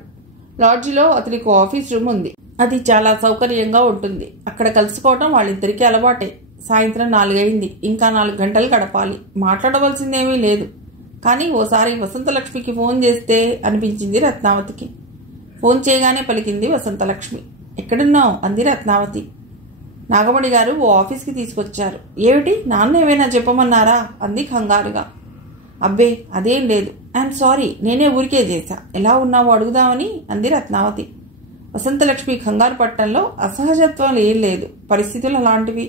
లాడ్జిలో అతనికి ఆఫీస్ రూమ్ ఉంది. అది చాలా సౌకర్యంగా ఉంటుంది. అక్కడ కలుసుకోవటం వాళ్ళిద్దరికీ అలవాటే. సాయంత్రం 4 అయింది. ఇంకా 4 గంటలు గడపాలి. మాట్లాడవలసిందేమీ లేదు. కానీ ఓసారి వసంతలక్ష్మికి ఫోన్ చేస్తే అనిపించింది రత్నావతికి. ఫోన్ చేయగానే పలికింది వసంతలక్ష్మి. ఎక్కడున్నావు అంది రత్నావతి. నాగమణి గారు ఓ ఆఫీస్కి తీసుకొచ్చారు. ఏమిటి, నాన్న ఏమైనా చెప్పమన్నారా అంది కంగారుగా. అబ్బే అదేం లేదు. ఐఎమ్ సారీ, నేనే ఊరికే చేశా. ఎలా ఉన్నావో అడుగుదామని అంది రత్నావతి. వసంతలక్ష్మి కంగారు పట్టంలో అసహజత్వం ఏం లేదు. పరిస్థితులు అలాంటివి.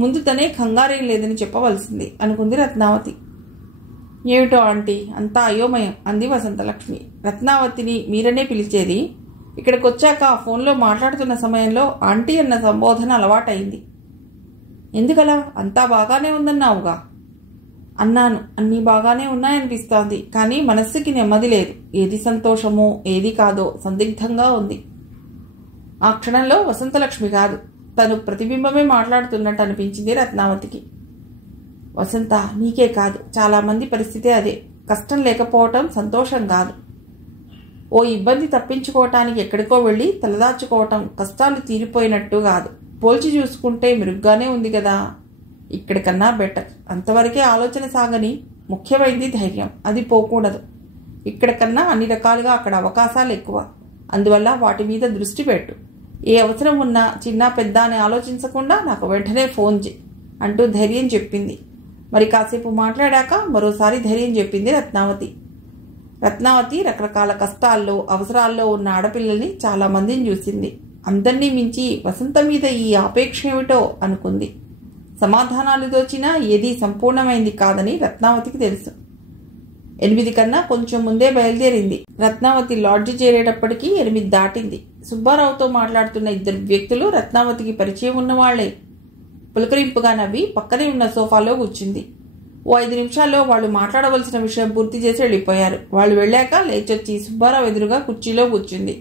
ముందు తనే కంగారేం లేదని చెప్పవలసింది అనుకుంది రత్నావతి. ఏమిటో ఆంటీ, అంతా అయోమయం అంది వసంతలక్ష్మి. రత్నావతిని మీరనే పిలిచేది. ఇక్కడికొచ్చాక ఫోన్లో మాట్లాడుతున్న సమయంలో ఆంటీ అన్న సంబోధన అలవాటైంది. ఎందుకలా? అంతా బాగానే ఉందన్నావుగా. అన్నాను. అన్నీ బాగానే ఉన్నాయనిపిస్తోంది. కానీ మనస్సుకి నెమ్మది లేదు. ఏది సంతోషమో ఏది కాదో సందిగ్ధంగా ఉంది. ఆ క్షణంలో వసంతలక్ష్మి కాదు, తను ప్రతిబింబమే మాట్లాడుతున్నట్టు అనిపించింది రత్నావతికి. వసంత, నీకే కాదు, చాలా మంది పరిస్థితే అదే. కష్టం లేకపోవటం సంతోషం కాదు. ఓ ఇబ్బంది తప్పించుకోవటానికి ఎక్కడికో వెళ్ళి తలదాచుకోవటం కష్టాలు తీరిపోయినట్టు కాదు. పోల్చి చూసుకుంటే మెరుగ్గానే ఉంది కదా. ఇక్కడికన్నా బెటర్. అంతవరకే ఆలోచన సాగని. ముఖ్యమైనది ధైర్యం. అది పోకూడదు. ఇక్కడికన్నా అన్ని రకాలుగా అక్కడ అవకాశాలు ఎక్కువ. అందువల్ల వాటి మీద దృష్టి పెట్టు. ఏ అవసరం ఉన్నా చిన్న పెద్ద అని ఆలోచించకుండా నాకు వెంటనే ఫోన్ చేయి అంటూ ధైర్యం చెప్పింది. మరి కాసేపు మాట్లాడాక మరోసారి ధైర్యం చెప్పింది రత్నావతి. రత్నావతి రకరకాల కష్టాల్లో, అవసరాల్లో ఉన్న ఆడపిల్లల్ని చాలా మందిని చూసింది. అందరినీ మించి వసంత మీద ఈ ఆపేక్ష ఏమిటో అనుకుంది. సమాధానాలు దోచినా ఏదీ సంపూర్ణమైంది కాదని రత్నావతికి తెలుసు. 8 కన్నా కొంచెం ముందే బయలుదేరింది. రత్నావతి లాడ్జి చేరేటప్పటికీ 8 దాటింది. సుబ్బారావుతో మాట్లాడుతున్న 2 వ్యక్తులు రత్నావతికి పరిచయం ఉన్నవాళ్లే. పులకరింపుగా నవ్వి పక్కనే ఉన్న సోఫాలో కూర్చుంది. ఓ 5 నిమిషాల్లో వాళ్ళు మాట్లాడవలసిన విషయం పూర్తి చేసి వెళ్ళిపోయారు. వాళ్ళు వెళ్ళాక లేచొచ్చి సుబ్బారావు ఎదురుగా కుర్చీలో కూర్చుంది.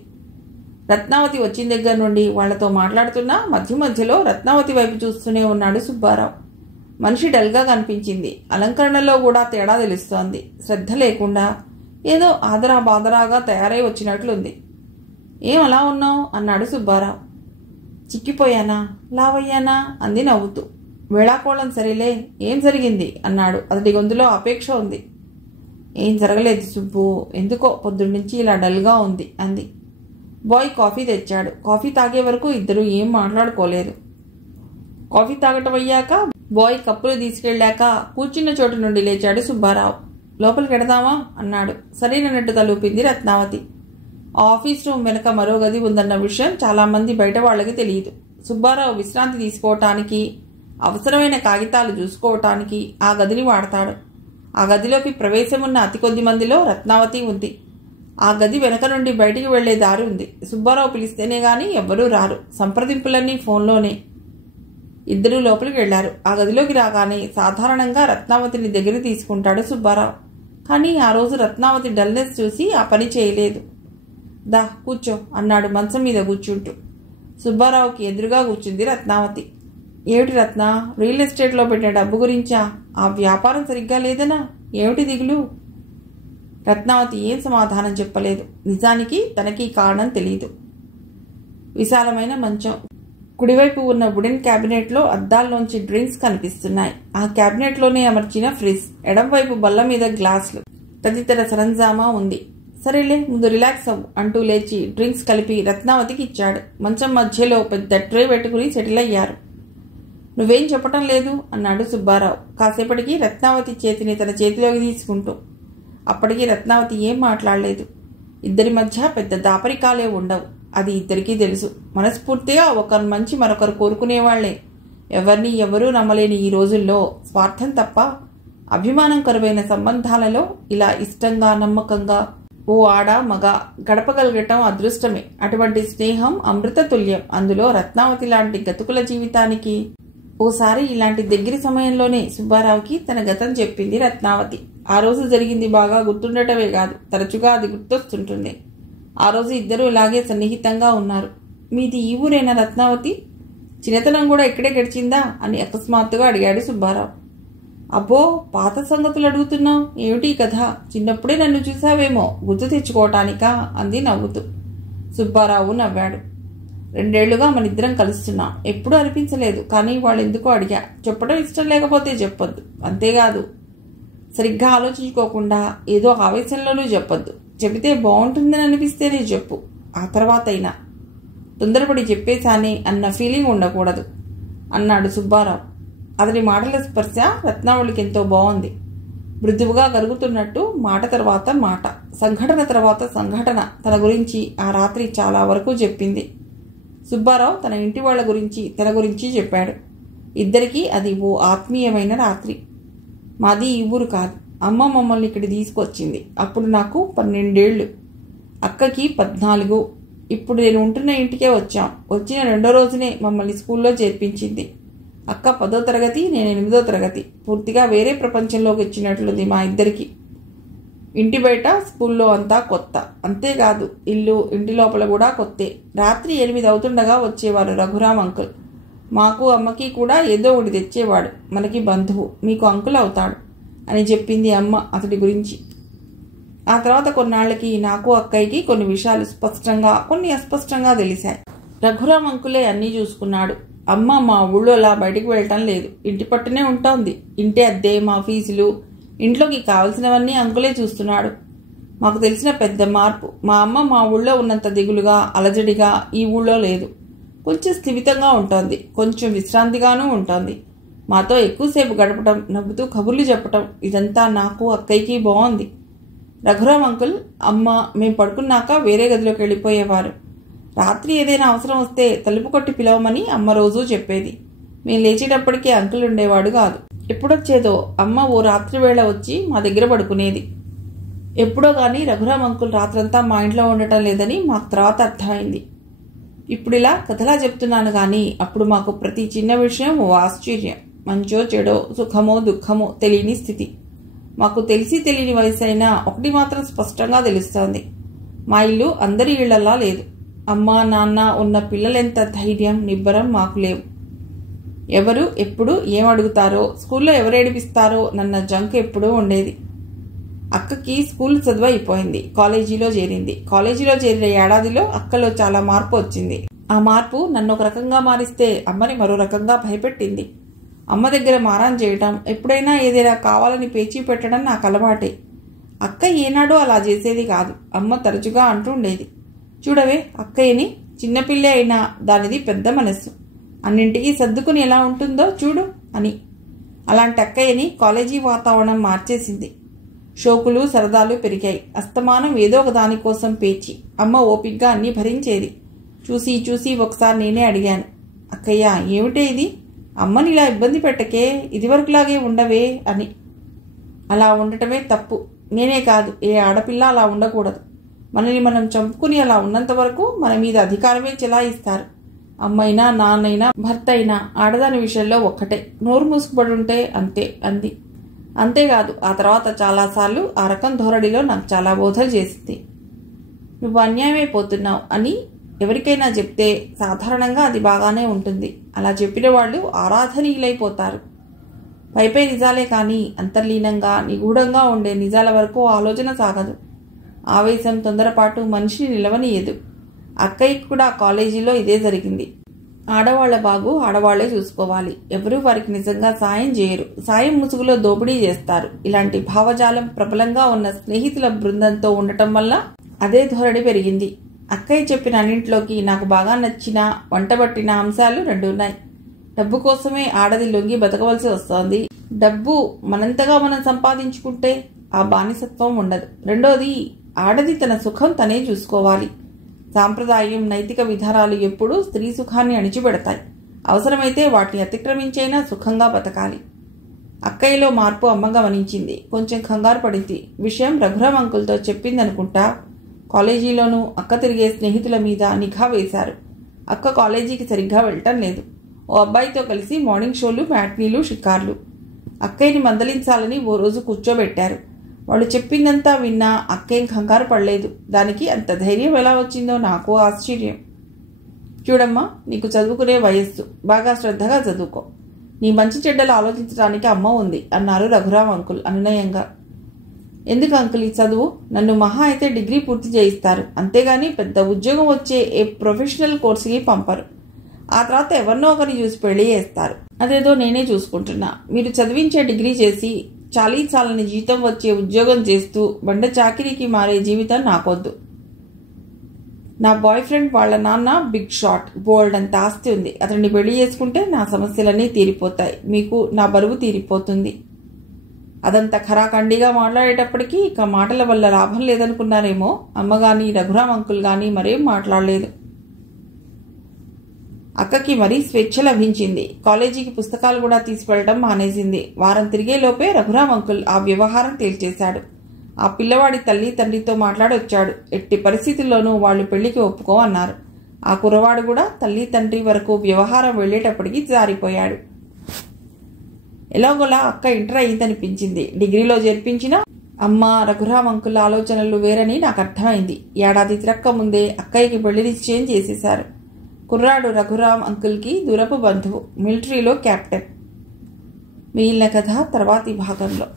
రత్నావతి వచ్చిన దగ్గర నుండి వాళ్లతో మాట్లాడుతున్నా మధ్య మధ్యలో రత్నావతి వైపు చూస్తూనే ఉన్నాడు సుబ్బారావు. మనిషి డల్గా కనిపించింది. అలంకరణలో కూడా తేడా తెలుస్తోంది. శ్రద్ధ లేకుండా ఏదో ఆదరా బాదరాగా తయారై వచ్చినట్లుంది. ఏం అలా ఉన్నావు అన్నాడు సుబ్బారావు. చిక్కిపోయానా, లావయ్యానా అంది నవ్వుతూ. వేళాకోళం సరేలే, ఏం జరిగింది అన్నాడు. అతడి గొంతులో అపేక్ష ఉంది. ఏం జరగలేదు సుబ్బు, ఎందుకో పొద్దున్నుంచి ఇలా డల్గా ఉంది అంది. బాయ్ కాఫీ తెచ్చాడు. కాఫీ తాగే వరకు ఇద్దరు ఏం మాట్లాడుకోలేదు. కాఫీ తాగటం అయ్యాక బాయ్ కప్పులు తీసుకెళ్లాక కూర్చున్న చోటు నుండి లేచాడు సుబ్బారావు. లోపలికి వెడదామా అన్నాడు. సరైనట్టుగా లూపింది రత్నావతి. ఆఫీస్ రూమ్ వెనక మరో గది ఉందన్న విషయం చాలా మంది బయట వాళ్ళకి తెలియదు. సుబ్బారావు విశ్రాంతి తీసుకోవటానికి, అవసరమైన కాగితాలు చూసుకోవటానికి ఆ గదిని వాడతాడు. ఆ గదిలోకి ప్రవేశమున్న అతి కొద్ది మందిలో రత్నావతి ఉంది. ఆ గది వెనక నుండి బయటికి వెళ్లే దారి ఉంది. సుబ్బారావు పిలిస్తేనే గాని ఎవ్వరూ రారు. సంప్రదింపులన్నీ ఫోన్లోనే. ఇద్దరూ లోపలికి వెళ్లారు. ఆ గదిలోకి రాగానే సాధారణంగా రత్నావతిని దగ్గర తీసుకుంటాడు సుబ్బారావు. కానీ ఆ రోజు రత్నావతి డల్నెస్ చూసి ఆ పని చేయలేదు. దా కూర్చో అన్నాడు మంచం మీద కూర్చుంటూ. సుబ్బారావుకి ఎదురుగా కూర్చుంది రత్నావతి. ఏమిటి రత్న, రియల్ ఎస్టేట్లో పెట్టిన డబ్బు గురించా? ఆ వ్యాపారం సరిగ్గా లేదనా? ఏమిటి దిగులు? రత్నావతి ఏం సమాధానం చెప్పలేదు. నిజానికి తనకి కారణం తెలియదు. విశాలమైన మంచం, కుడివైపు ఉన్న వుడెన్ క్యాబినెట్లో అద్దాల్లోంచి డ్రింక్స్ కనిపిస్తున్నాయి. ఆ క్యాబినెట్లోనే అమర్చిన ఫ్రిజ్, ఎడంవైపు బల్ల మీద గ్లాసులు, తదితర సరంజామా ఉంది. సరేలే, ముందు రిలాక్స్ అవ్వు అంటూ లేచి డ్రింక్స్ కలిపి రత్నావతికి ఇచ్చాడు. మంచం మధ్యలో పెద్ద ట్రే పెట్టుకుని సెటిల్ అయ్యారు. నువ్వేం చెప్పటం లేదు అన్నాడు సుబ్బారావు కాసేపటికి రత్నావతి చేతిని తన చేతిలోకి తీసుకుంటూ. అప్పటికి రత్నావతి ఏం మాట్లాడలేదు. ఇద్దరి మధ్య పెద్ద దాపరికాలే ఉండవు, అది ఇద్దరికీ తెలుసు. మనస్ఫూర్తిగా ఒకరు మంచి మరొకరు కోరుకునేవాళ్లే. ఎవరిని ఎవరూ నమ్మలేని ఈ రోజుల్లో స్వార్థం తప్ప అభిమానం కరువైన సంబంధాలలో ఇలా ఇష్టంగా నమ్మకంగా ఓ ఆడ మగ గడపగలగటం అదృష్టమే. అటువంటి స్నేహం అమృత తుల్యం. అందులో రత్నావతి లాంటి గతుకుల జీవితానికి ఓసారి ఇలాంటి దగ్గర సమయంలోనే సుబ్బారావుకి తన గతం చెప్పింది రత్నావతి. ఆ రోజు జరిగింది బాగా గుర్తుండటమే కాదు, తరచుగా అది గుర్తొస్తుంటుంది. ఆ రోజు ఇద్దరూ ఇలాగే సన్నిహితంగా ఉన్నారు. మీది ఈ ఊరేనా రత్నావతి? చిన్నతనం కూడా ఇక్కడే గడిచిందా అని అకస్మాత్తుగా అడిగాడు సుబ్బారావు. అబ్బో, పాత సంగతులు అడుగుతున్నావు ఏమిటి కథ? చిన్నప్పుడే నన్ను చూసావేమో, గుర్తు తెచ్చుకోవటానికా అంది నవ్వుతూ. సుబ్బారావు నవ్వాడు. 2 ఏళ్లుగా మనిద్దరం కలుస్తున్నాం. ఎప్పుడూ అనిపించలేదు, కానీ వాళ్ళు ఎందుకో అడిగా. చెప్పడం ఇష్టం లేకపోతే చెప్పొద్దు. అంతేకాదు, సరిగ్గా ఆలోచించుకోకుండా ఏదో ఆవేశంలోనూ చెప్పొద్దు. చెబితే బాగుంటుందని అనిపిస్తేనే చెప్పు. ఆ తర్వాత అయినా తొందరపడి చెప్పేశానే అన్న ఫీలింగ్ ఉండకూడదు అన్నాడు సుబ్బారావు. అతని మాటల స్పర్శ రత్నావళికి ఎంతో బాగుంది. మృదువుగా కరుగుతున్నట్టు మాట తర్వాత మాట, సంఘటన తర్వాత సంఘటన తన గురించి ఆ రాత్రి చాలా వరకు చెప్పింది. సుబ్బారావు తన ఇంటి వాళ్ల గురించి తన గురించి చెప్పాడు. ఇద్దరికీ అది ఓ ఆత్మీయమైన రాత్రి. మాది ఈ ఊరు కాదు. అమ్మ మమ్మల్ని ఇక్కడి తీసుకొచ్చింది. అప్పుడు నాకు 12 ఏళ్లు, అక్కకి 14. ఇప్పుడు నేను ఉంటున్న ఇంటికే వచ్చాం. వచ్చిన 2వ రోజునే మమ్మల్ని స్కూల్లో చేర్పించింది. అక్క 10వ తరగతి, నేను 8వ తరగతి. పూర్తిగా వేరే ప్రపంచంలోకి వచ్చినట్లుంది మా ఇద్దరికి. ఇంటి బయట స్కూల్లో అంతా కొత్త. అంతేకాదు, ఇల్లు ఇంటి లోపల కూడా కొత్తే. రాత్రి 8 అవుతుండగా వచ్చేవారు రఘురాం అంకుల్. మాకు అమ్మకి కూడా ఏదో ఒకటి తెచ్చేవాడు. మనకి బంధువు, మీకు అంకుల్ అవుతాడు అని చెప్పింది అమ్మ అతడి గురించి. ఆ తర్వాత కొన్నాళ్లకి నాకు అక్కయ్యకి కొన్ని విషయాలు స్పష్టంగా, కొన్ని అస్పష్టంగా తెలిసాయి. రఘురాం అంకులే అన్నీ చూసుకున్నాడు. అమ్మ మా ఊళ్ళోలా బయటికి వెళ్ళటం లేదు. ఇంటి పట్టునే ఉంటోంది. ఇంటి అద్దె, మా ఫీజులు, ఇంట్లోకి కావలసినవన్నీ అంకులే చూస్తున్నాడు. మాకు తెలిసిన పెద్ద మార్పు, మా అమ్మ మా ఊళ్ళో ఉన్నంత దిగులుగా అలజడిగా ఈ ఊళ్ళో లేదు. కొంచెం స్థిమితంగా ఉంటోంది, కొంచెం విశ్రాంతిగానూ ఉంటోంది. మాతో ఎక్కువసేపు గడపటం, నవ్వుతూ కబుర్లు చెప్పటం, ఇదంతా నాకు అక్కయ్యకి బాగుంది. రఘురాం అంకుల్ అమ్మ మేం పడుకున్నాక వేరే గదిలోకి వెళ్ళిపోయేవారు. రాత్రి ఏదైనా అవసరం వస్తే తలుపు కొట్టి పిలవమని అమ్మ రోజూ చెప్పేది. మేము లేచేటప్పటికీ అంకుల్ ఉండేవాడు కాదు. ఎప్పుడొచ్చేదో అమ్మ ఓ రాత్రి వేళ వచ్చి మా దగ్గర పడుకునేది. ఎప్పుడో కానీ రఘురాం అంకుల్ రాత్రంతా మా ఇంట్లో ఉండటం లేదని మాకు తర్వాత అర్థమైంది. ఇప్పుడు ఇలా కథలా చెప్తున్నాను కానీ అప్పుడు మాకు ప్రతి చిన్న విషయం ఓ ఆశ్చర్యం. మంచో చెడో, సుఖమో దుఃఖమో తెలియని స్థితి. మాకు తెలిసి తెలియని వయసు అయినా ఒకటి మాత్రం స్పష్టంగా తెలుస్తోంది. మా ఇల్లు అందరి ఇళ్లలా లేదు. అమ్మ నాన్న ఉన్న పిల్లలెంత ధైర్యం నిబ్బరం మాకు లేవు. ఎవరు ఎప్పుడు ఏం అడుగుతారో, స్కూల్లో ఎవరు ఏడిపిస్తారో నన్న జంక్ ఎప్పుడూ ఉండేది. అక్కకి స్కూల్ చదువు అయిపోయింది, కాలేజీలో చేరింది. కాలేజీలో చేరిన ఏడాదిలో అక్కలో చాలా మార్పు వచ్చింది. ఆ మార్పు నన్ను ఒక రకంగా మారిస్తే అమ్మని మరో రకంగా భయపెట్టింది. అమ్మ దగ్గర మారాన్ చేయటం, ఎప్పుడైనా ఏదైనా కావాలని పేచీ పెట్టడం నాకు అలవాటే. అక్క ఏనాడో అలా చేసేది కాదు. అమ్మ తరచుగా అంటుండేది, చూడవే అక్కయ్యని, చిన్నపిల్లే అయినా దానిది పెద్ద మనస్సు, అన్నింటికీ సర్దుకుని ఎలా ఉంటుందో చూడు అని. అలాంటి అక్కయ్యని కాలేజీ వాతావరణం మార్చేసింది. షోకులు సరదాలు పెరిగాయి. అస్తమానం ఏదో ఒక దానికోసం పేచి. అమ్మ ఓపిగ్గా అన్నీ భరించేది. చూసి చూసి ఒకసారి నేనే అడిగాను, అక్కయ్య ఏమిటే ఇది? అమ్మని ఇలా ఇబ్బంది పెట్టకే, ఇదివరకులాగే ఉండవే అని. అలా ఉండటమే తప్పు. నేనే కాదు, ఏ ఆడపిల్ల అలా ఉండకూడదు. మనని మనం చంపుకుని అలా ఉన్నంత వరకు మన మీద అధికారమే చెలాయిస్తారు. అమ్మైనా నాన్నైనా భర్త అయినా ఆడదాని విషయంలో ఒక్కటే. నోరు మూసుకుపడి ఉంటే అంతే అంది. అంతేకాదు, ఆ తర్వాత చాలాసార్లు ఆ రకం ధోరణిలో నాకు చాలా బోధలు చేసింది. నువ్వు అన్యాయమైపోతున్నావు అని ఎవరికైనా చెప్తే సాధారణంగా అది బాగానే ఉంటుంది. అలా చెప్పిన వాళ్ళు ఆరాధనీయులైపోతారు. పైపై నిజాలే కానీ అంతర్లీనంగా నిగూఢంగా ఉండే నిజాల వరకు ఆలోచన సాగదు. ఆవేశం, తొందరపాటు మనిషిని నిలవనీయదు. అక్కయ్యకి కూడా కాలేజీలో ఇదే జరిగింది. ఆడవాళ్ల బాగు ఆడవాళ్లే చూసుకోవాలి. ఎవరూ వారికి నిజంగా సాయం చేయరు. సాయం ముసుగులో దోపిడీ చేస్తారు. ఇలాంటి భావజాలం ప్రబలంగా ఉన్న స్నేహితుల బృందంతో ఉండటం వల్ల అదే ధోరణి పెరిగింది. అక్కయ్య చెప్పిన అన్నింటిలోకి నాకు బాగా నచ్చిన వంటబట్టిన అంశాలు 2 ఉన్నాయి. డబ్బు కోసమే ఆడది లొంగి బతకవలసి వస్తోంది. డబ్బు మనంతగా మనం సంపాదించుకుంటే ఆ బానిసత్వం ఉండదు. రెండోది, ఆడది తన సుఖం తనే చూసుకోవాలి. సాంప్రదాయం, నైతిక విధానాలు ఎప్పుడూ స్త్రీ సుఖాన్ని అణిచిపెడతాయి. అవసరమైతే వాటిని అతిక్రమించైనా సుఖంగా బతకాలి. అక్కయ్యలో మార్పు అమ్మ గమనించింది. కొంచెం కంగారు పడింది. విషయం రఘురామ్ అంకుల్తో చెప్పిందనుకుంటా. కాలేజీలోనూ అక్క తిరిగే స్నేహితుల మీద నిఘా వేశారు. అక్క కాలేజీకి సరిగ్గా వెళ్ళటం లేదు. ఓ అబ్బాయితో కలిసి మార్నింగ్ షోలు, మ్యాట్నీలు, షికార్లు. అక్కయ్యని మందలించాలని ఓ రోజు కూర్చోబెట్టారు. వాళ్ళు చెప్పిందంతా విన్నా అక్కేం కంగారు పడలేదు. దానికి అంత ధైర్యం ఎలా వచ్చిందో నాకు ఆశ్చర్యం. చూడమ్మా, నీకు చదువుకునే వయస్సు. బాగా శ్రద్ధగా చదువుకో. నీ మంచి చెడ్డలు ఆలోచించడానికి అమ్మ ఉంది అన్నారు రఘురామ్ అంకుల్ అనునయంగా. ఎందుకు అంకుల్ ఈ చదువు? నన్ను మహా అయితే డిగ్రీ పూర్తి చేయిస్తారు. అంతేగాని పెద్ద ఉద్యోగం వచ్చే ఏ ప్రొఫెషనల్ కోర్సుకి పంపరు. ఆ తర్వాత ఎవరినో ఒకరిని చూసి పెళ్లి చేస్తారు. అదేదో నేనే చూసుకుంటున్నా. మీరు చదివించే డిగ్రీ చేసి చాలని జీతం వచ్చే ఉద్యోగం చేస్తూ బండ చాకిరీకి మారే జీవితం నాకొద్దు. నా బాయ్ ఫ్రెండ్ వాళ్ళ నాన్న బిగ్ షాట్, బోల్డ్ అంత ఆస్తి ఉంది. అతన్ని పెళ్లి చేసుకుంటే నా సమస్యలన్నీ తీరిపోతాయి. మీకు నా బరువు తీరిపోతుంది. అదంతా ఖరాఖండిగా మాట్లాడేటప్పటికీ ఇక మాటల వల్ల లాభం లేదనుకున్నారేమో. అమ్మగాని రఘురామ్ అంకుల్ గాని మరేం మాట్లాడలేదు. అక్కకి మరీ స్వేచ్ఛ లభించింది. కాలేజీకి పుస్తకాలు కూడా తీసుకెళ్లడం మానేసింది. వారం తిరిగేలోపే రఘురామ్ అంకుల్ ఆ వ్యవహారం తేల్చేశాడు. ఆ పిల్లవాడి తల్లి తండ్రితో మాట్లాడొచ్చాడు. ఎట్టి పరిస్థితుల్లోనూ వాళ్ళు పెళ్లికి ఒప్పుకో అన్నారు. ఆ కుర్రవాడు కూడా తల్లి తండ్రి వరకు వ్యవహారం వెళ్లేటప్పటికి జారిపోయాడు. ఎలాగోలా అక్క ఇంటర్ అయిందనిపించింది. డిగ్రీలో చేర్పించిన అమ్మ రఘురామ్ అంకుల్ ఆలోచనలు వేరని నాకు అర్థమైంది. ఏడాది తిరక్క ముందే అక్కయ్యకి పెళ్లి నిశ్చయం చేసేశారు. కుర్రాడు రఘురామ్ అంకుల్కి దూరపు బంధువు, మిలిటరీలో కెప్టెన్. మిగిలిన కథ తర్వాతి భాగంలో.